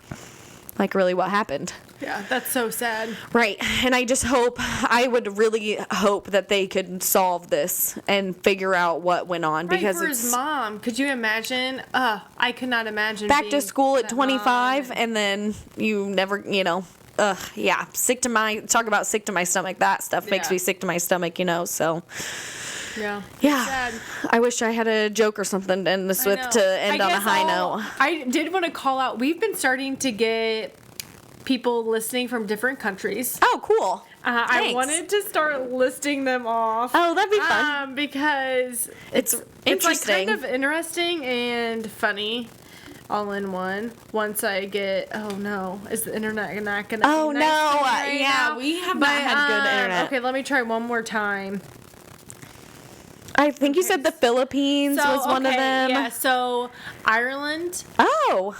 like, really what happened. Yeah, that's so sad. Right. And I would really hope that they could solve this and figure out what went on. Right, because for his mom. Could you imagine? I could not imagine back to school at 25 mom. And then you never, yeah, sick to my stomach. That stuff makes me sick to my stomach, so. Yeah. Yeah. Sad. I wish I had a joke or something to end this with to end on a high note. I did want to call out, we've been starting to get people listening from different countries. Oh, cool. I wanted to start listing them off. Oh, that'd be fun. Because it's interesting. It's like kind of interesting and funny all in one. Once I get, oh no, is the internet not going to Oh, be no. Right now? We have not had good internet. Okay, let me try one more time. I think you said the Philippines was one of them. Yeah, so Ireland. Oh.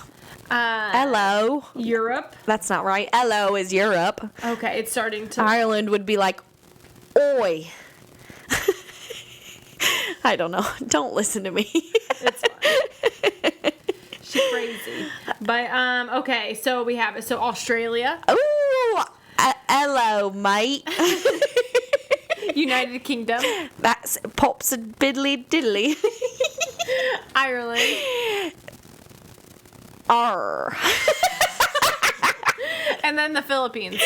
Hello. Europe. That's not right. Hello is Europe. Okay, it's starting to. Ireland would be like, oi. I don't know. Don't listen to me. It's fine. She's crazy. But okay, so we have so Australia. Ooh, hello, mate. United Kingdom. That's pops a biddly diddly. Ireland. R. And then the Philippines.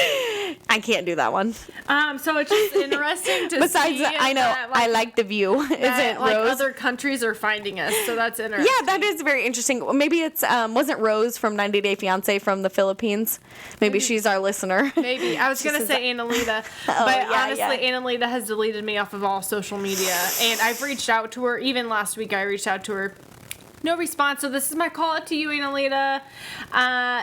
I can't do that one. So it's just interesting to Besides, see. I know that, I like the view. Isn't like Rose? other countries are finding us, so that's interesting. Yeah, that is very interesting. Maybe it's wasn't Rose from 90 Day Fiancé from the Philippines? Maybe she's our listener. Maybe. I was gonna say Annalita, but honestly, Annalita has deleted me off of all social media, and I've reached out to her. Even last week, I reached out to her. No response. So this is my call out to you, Annalita.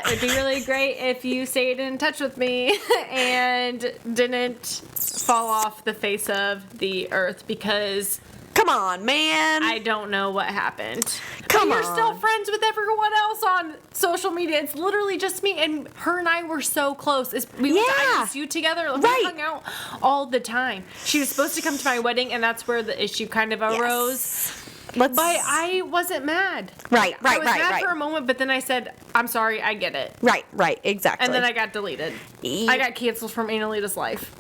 It'd be really great if you stayed in touch with me and didn't fall off the face of the earth because Come on, man. I don't know what happened. Come but you're on. still friends with everyone else on social media. It's literally just me, and her and I were so close. We went Yeah. to ISU together. We Right. hung out all the time. She was supposed to come to my wedding, and that's where the issue kind of arose. Let's. But I wasn't mad. Right, I was mad right. for a moment, but then I said, I'm sorry, I get it. Right, exactly. And then I got deleted. I got canceled from Annalita's life.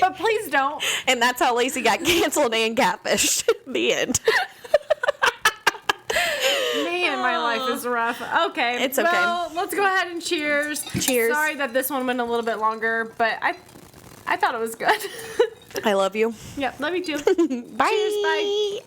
But please don't. And that's how Lacey got canceled and catfished. The end. Man, my life is rough. Okay. It's okay. Well, let's go ahead and cheers. Cheers. Sorry that this one went a little bit longer, but I thought it was good. I love you. Yep, love you too. Bye. Cheers, bye.